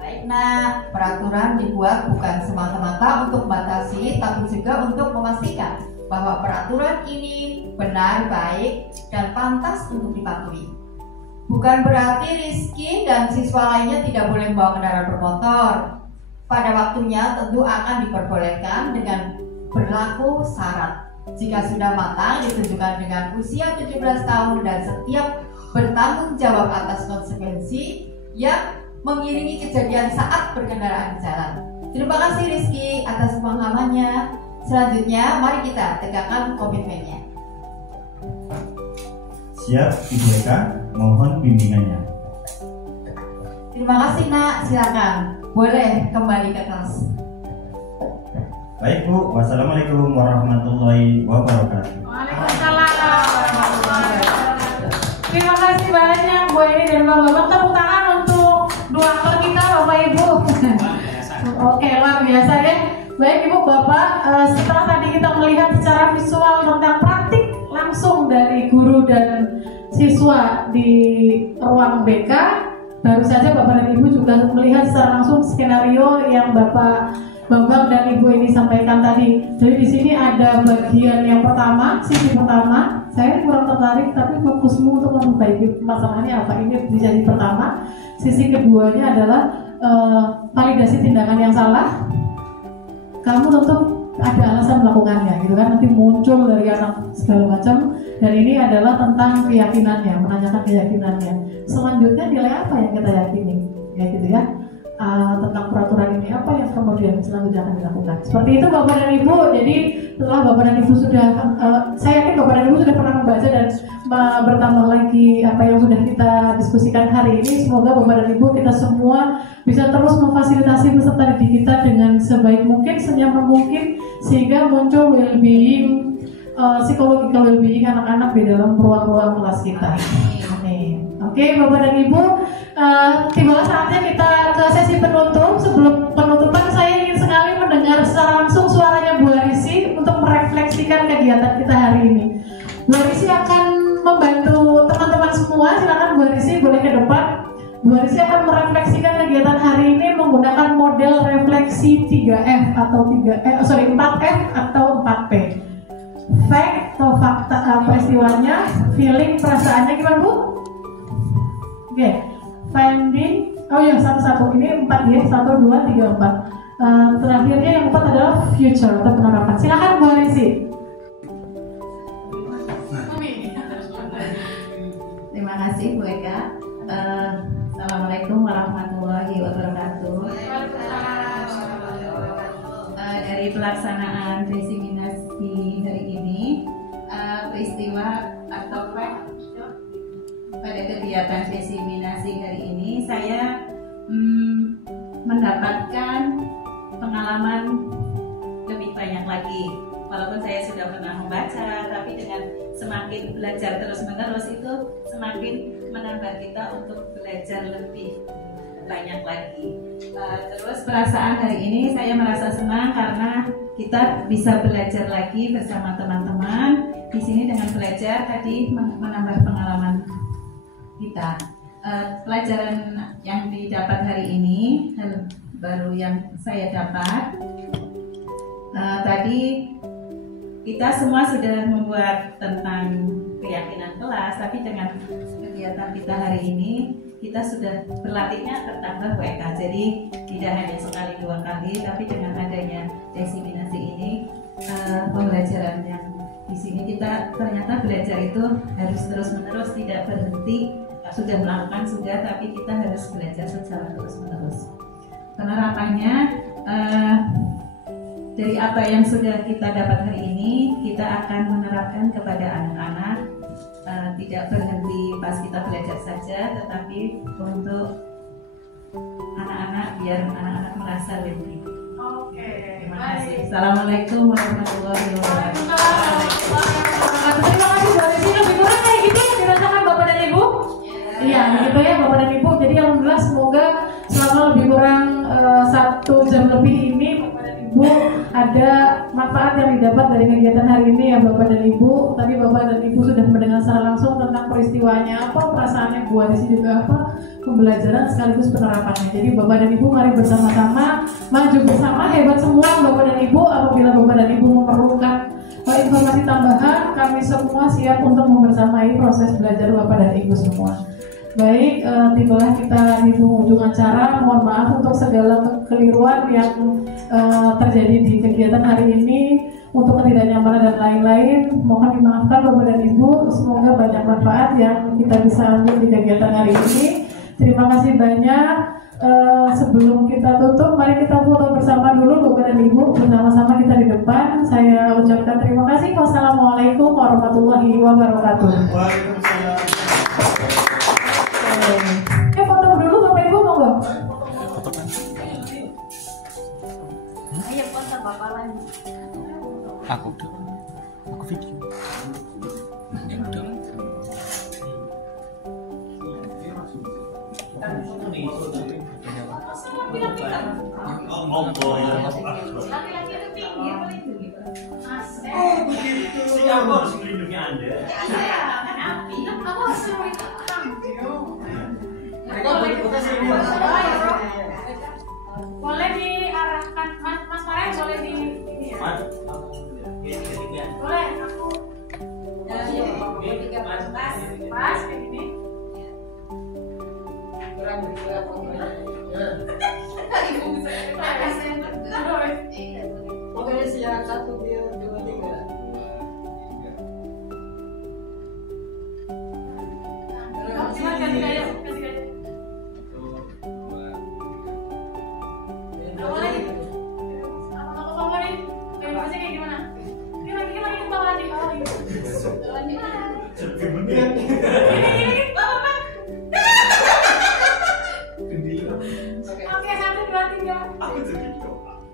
Baik nak, peraturan dibuat bukan semata-mata untuk membatasi, tapi juga untuk memastikan bahwa peraturan ini benar, baik, dan pantas untuk dipatuhi. Bukan berarti Rizky dan siswa lainnya tidak boleh membawa kendaraan bermotor. Pada waktunya tentu akan diperbolehkan dengan berlaku syarat. Jika sudah matang ditunjukkan dengan usia 17 tahun dan setiap bertanggung jawab atas konsekuensi yang mengiringi kejadian saat berkendaraan di jalan. Terima kasih Rizky atas pemahamannya. Selanjutnya mari kita tegakkan komitmennya. Siap Ibu Eka, mohon bimbingannya. Terima kasih nak, silakan. Boleh kembali ke kelas. Baik Bu, wassalamualaikum warahmatullahi wabarakatuh. Waalaikumsalam warahmatullahi wabarakatuh. Terima kasih banyak Bu Eni dan Bapak. Tepuk tangan untuk dua aktor kita Bapak Ibu. Oke, luar biasa ya. Baik Ibu Bapak, setelah tadi kita melihat secara visual tentang praktik langsung dari guru dan siswa di ruang BK, baru saja Bapak dan Ibu juga melihat secara langsung skenario yang Bapak Bambang dan Ibu ini sampaikan tadi. Jadi di sini ada bagian yang pertama, sisi pertama. Saya kurang tertarik, tapi fokusmu untuk memperbaiki masalahnya apa. Ini di sisi pertama. Sisi keduanya adalah validasi tindakan yang salah. Kamu tentu ada alasan melakukannya, gitu kan? Nanti muncul dari anak segala macam. Dan ini adalah tentang keyakinannya, menanyakan keyakinannya. Selanjutnya nilai apa yang kita yakini, ya gitu ya. Tentang peraturan ini apa yang kemudian selanjutnya akan dilakukan. Seperti itu Bapak dan Ibu. Jadi setelah Bapak dan Ibu sudah, saya yakin Bapak dan Ibu sudah pernah membaca dan bertambah lagi apa yang sudah kita diskusikan hari ini. Semoga Bapak dan Ibu kita semua bisa terus memfasilitasi peserta didik kita dengan sebaik mungkin, senyaman mungkin, sehingga muncul well-being, psychological well-being anak-anak di dalam ruang-ruang kelas kita. Amin. Oke Bapak dan Ibu, tibalah saatnya kita ke sesi penutup. Sebelum penutupan saya ingin sekali mendengar secara langsung suaranya Bu Arisi untuk merefleksikan kegiatan kita hari ini. Bu Arisi akan membantu teman-teman semua. Silakan Bu Arisi boleh ke depan. Bu Arisi akan merefleksikan kegiatan hari ini menggunakan model refleksi 3F atau 4F atau 4P. Fact atau fakta, peristiwanya, feeling, perasaannya gimana Bu? Oke, finding, satu-satu ini 4 ya, 1, 2, 3, 4. Terakhirnya yang 4 adalah future atau penerapan. Silakan Bu Arisi. Terima kasih Bu Eka. Assalamualaikum warahmatullahi wabarakatuh. Dari pelaksanaan diseminasi hari ini, peristiwa atau fact pada kegiatan diseminasi hari ini saya mendapatkan pengalaman lebih banyak lagi. Walaupun saya sudah pernah membaca, tapi dengan semakin belajar terus-menerus itu semakin menambah kita untuk belajar lebih banyak lagi. Terus perasaan hari ini saya merasa senang karena kita bisa belajar lagi bersama teman-teman di sini dengan belajar tadi menambah pengalaman kita. Pelajaran yang didapat hari ini, hal baru yang saya dapat tadi, kita semua sudah membuat tentang keyakinan kelas, tapi dengan kegiatan kita hari ini kita sudah berlatihnya bertambah WK. Jadi tidak hanya sekali 2 kali, tapi dengan adanya diseminasi ini belajar itu harus terus-menerus, tidak berhenti. Sudah melakukan sudah, tapi kita harus belajar secara terus-menerus. Penerapannya dari apa yang sudah kita dapat hari ini, kita akan menerapkan kepada anak-anak. Tidak berhenti pas kita belajar saja, tetapi untuk anak-anak, biar anak-anak merasa lebih. Oke, Terima kasih. Assalamualaikum warahmatullahi wabarakatuh. Terima kasih Bu Desi. Lebih kurang kayak gitu yang dirasakan Bapak dan Ibu? Iya, gitu ya Bapak dan Ibu. Jadi alhamdulillah semoga selama lebih kurang 1 jam lebih ini Bapak dan Ibu ada manfaat yang didapat dari kegiatan hari ini ya Bapak dan Ibu. Tadi Bapak dan Ibu sudah mendengar secara langsung tentang peristiwanya apa, perasaannya Bu Desi juga apa, pembelajaran sekaligus penerapannya. Jadi Bapak dan Ibu mari bersama-sama maju bersama, hebat semua Bapak dan Ibu. Apabila Bapak dan Ibu memerlukan informasi tambahan, kami semua siap untuk membersamai proses belajar Bapak dan Ibu semua. Baik, tibalah kita di penghujung acara. Mohon maaf untuk segala kekeliruan yang terjadi di kegiatan hari ini, untuk ketidaknyamanan dan lain-lain. Mohon dimaafkan Bapak dan Ibu. Semoga banyak manfaat yang kita bisa ambil di kegiatan hari ini. Terima kasih banyak. Sebelum kita tutup, mari kita foto bersama dulu Bapak dan Ibu. Bersama-sama kita di depan. Saya ucapkan terima kasih. Wassalamualaikum warahmatullahi wabarakatuh. Waalaikumsalam. Foto dulu Bapak Ibu, monggo. Ayo foto Bapak lagi. Aku video. Laki-laki itu pinggir boleh dulu. Siapa harus melindungi Anda? Saya kan api. Aku harus cerita. Boleh diarahkan, Mas Farel boleh di ini ya? Boleh, aku pas kayak gini. Pokoknya siap 1, 2, 3. Silakan ayo, kasih aja. Boleh. Apa boleh? Kayak masih kayak gimana? Ini lagi kepala di bawah ini. Gini, Bapak. Oke, 1, 2, 3.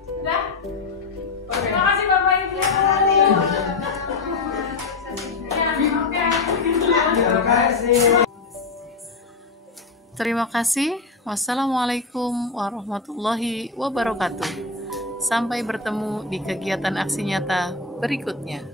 Sudah? Terima kasih Bapak Ibu. Ya, oke. Terima kasih. Terima kasih. Wassalamualaikum warahmatullahi wabarakatuh. Sampai bertemu di kegiatan aksi nyata berikutnya.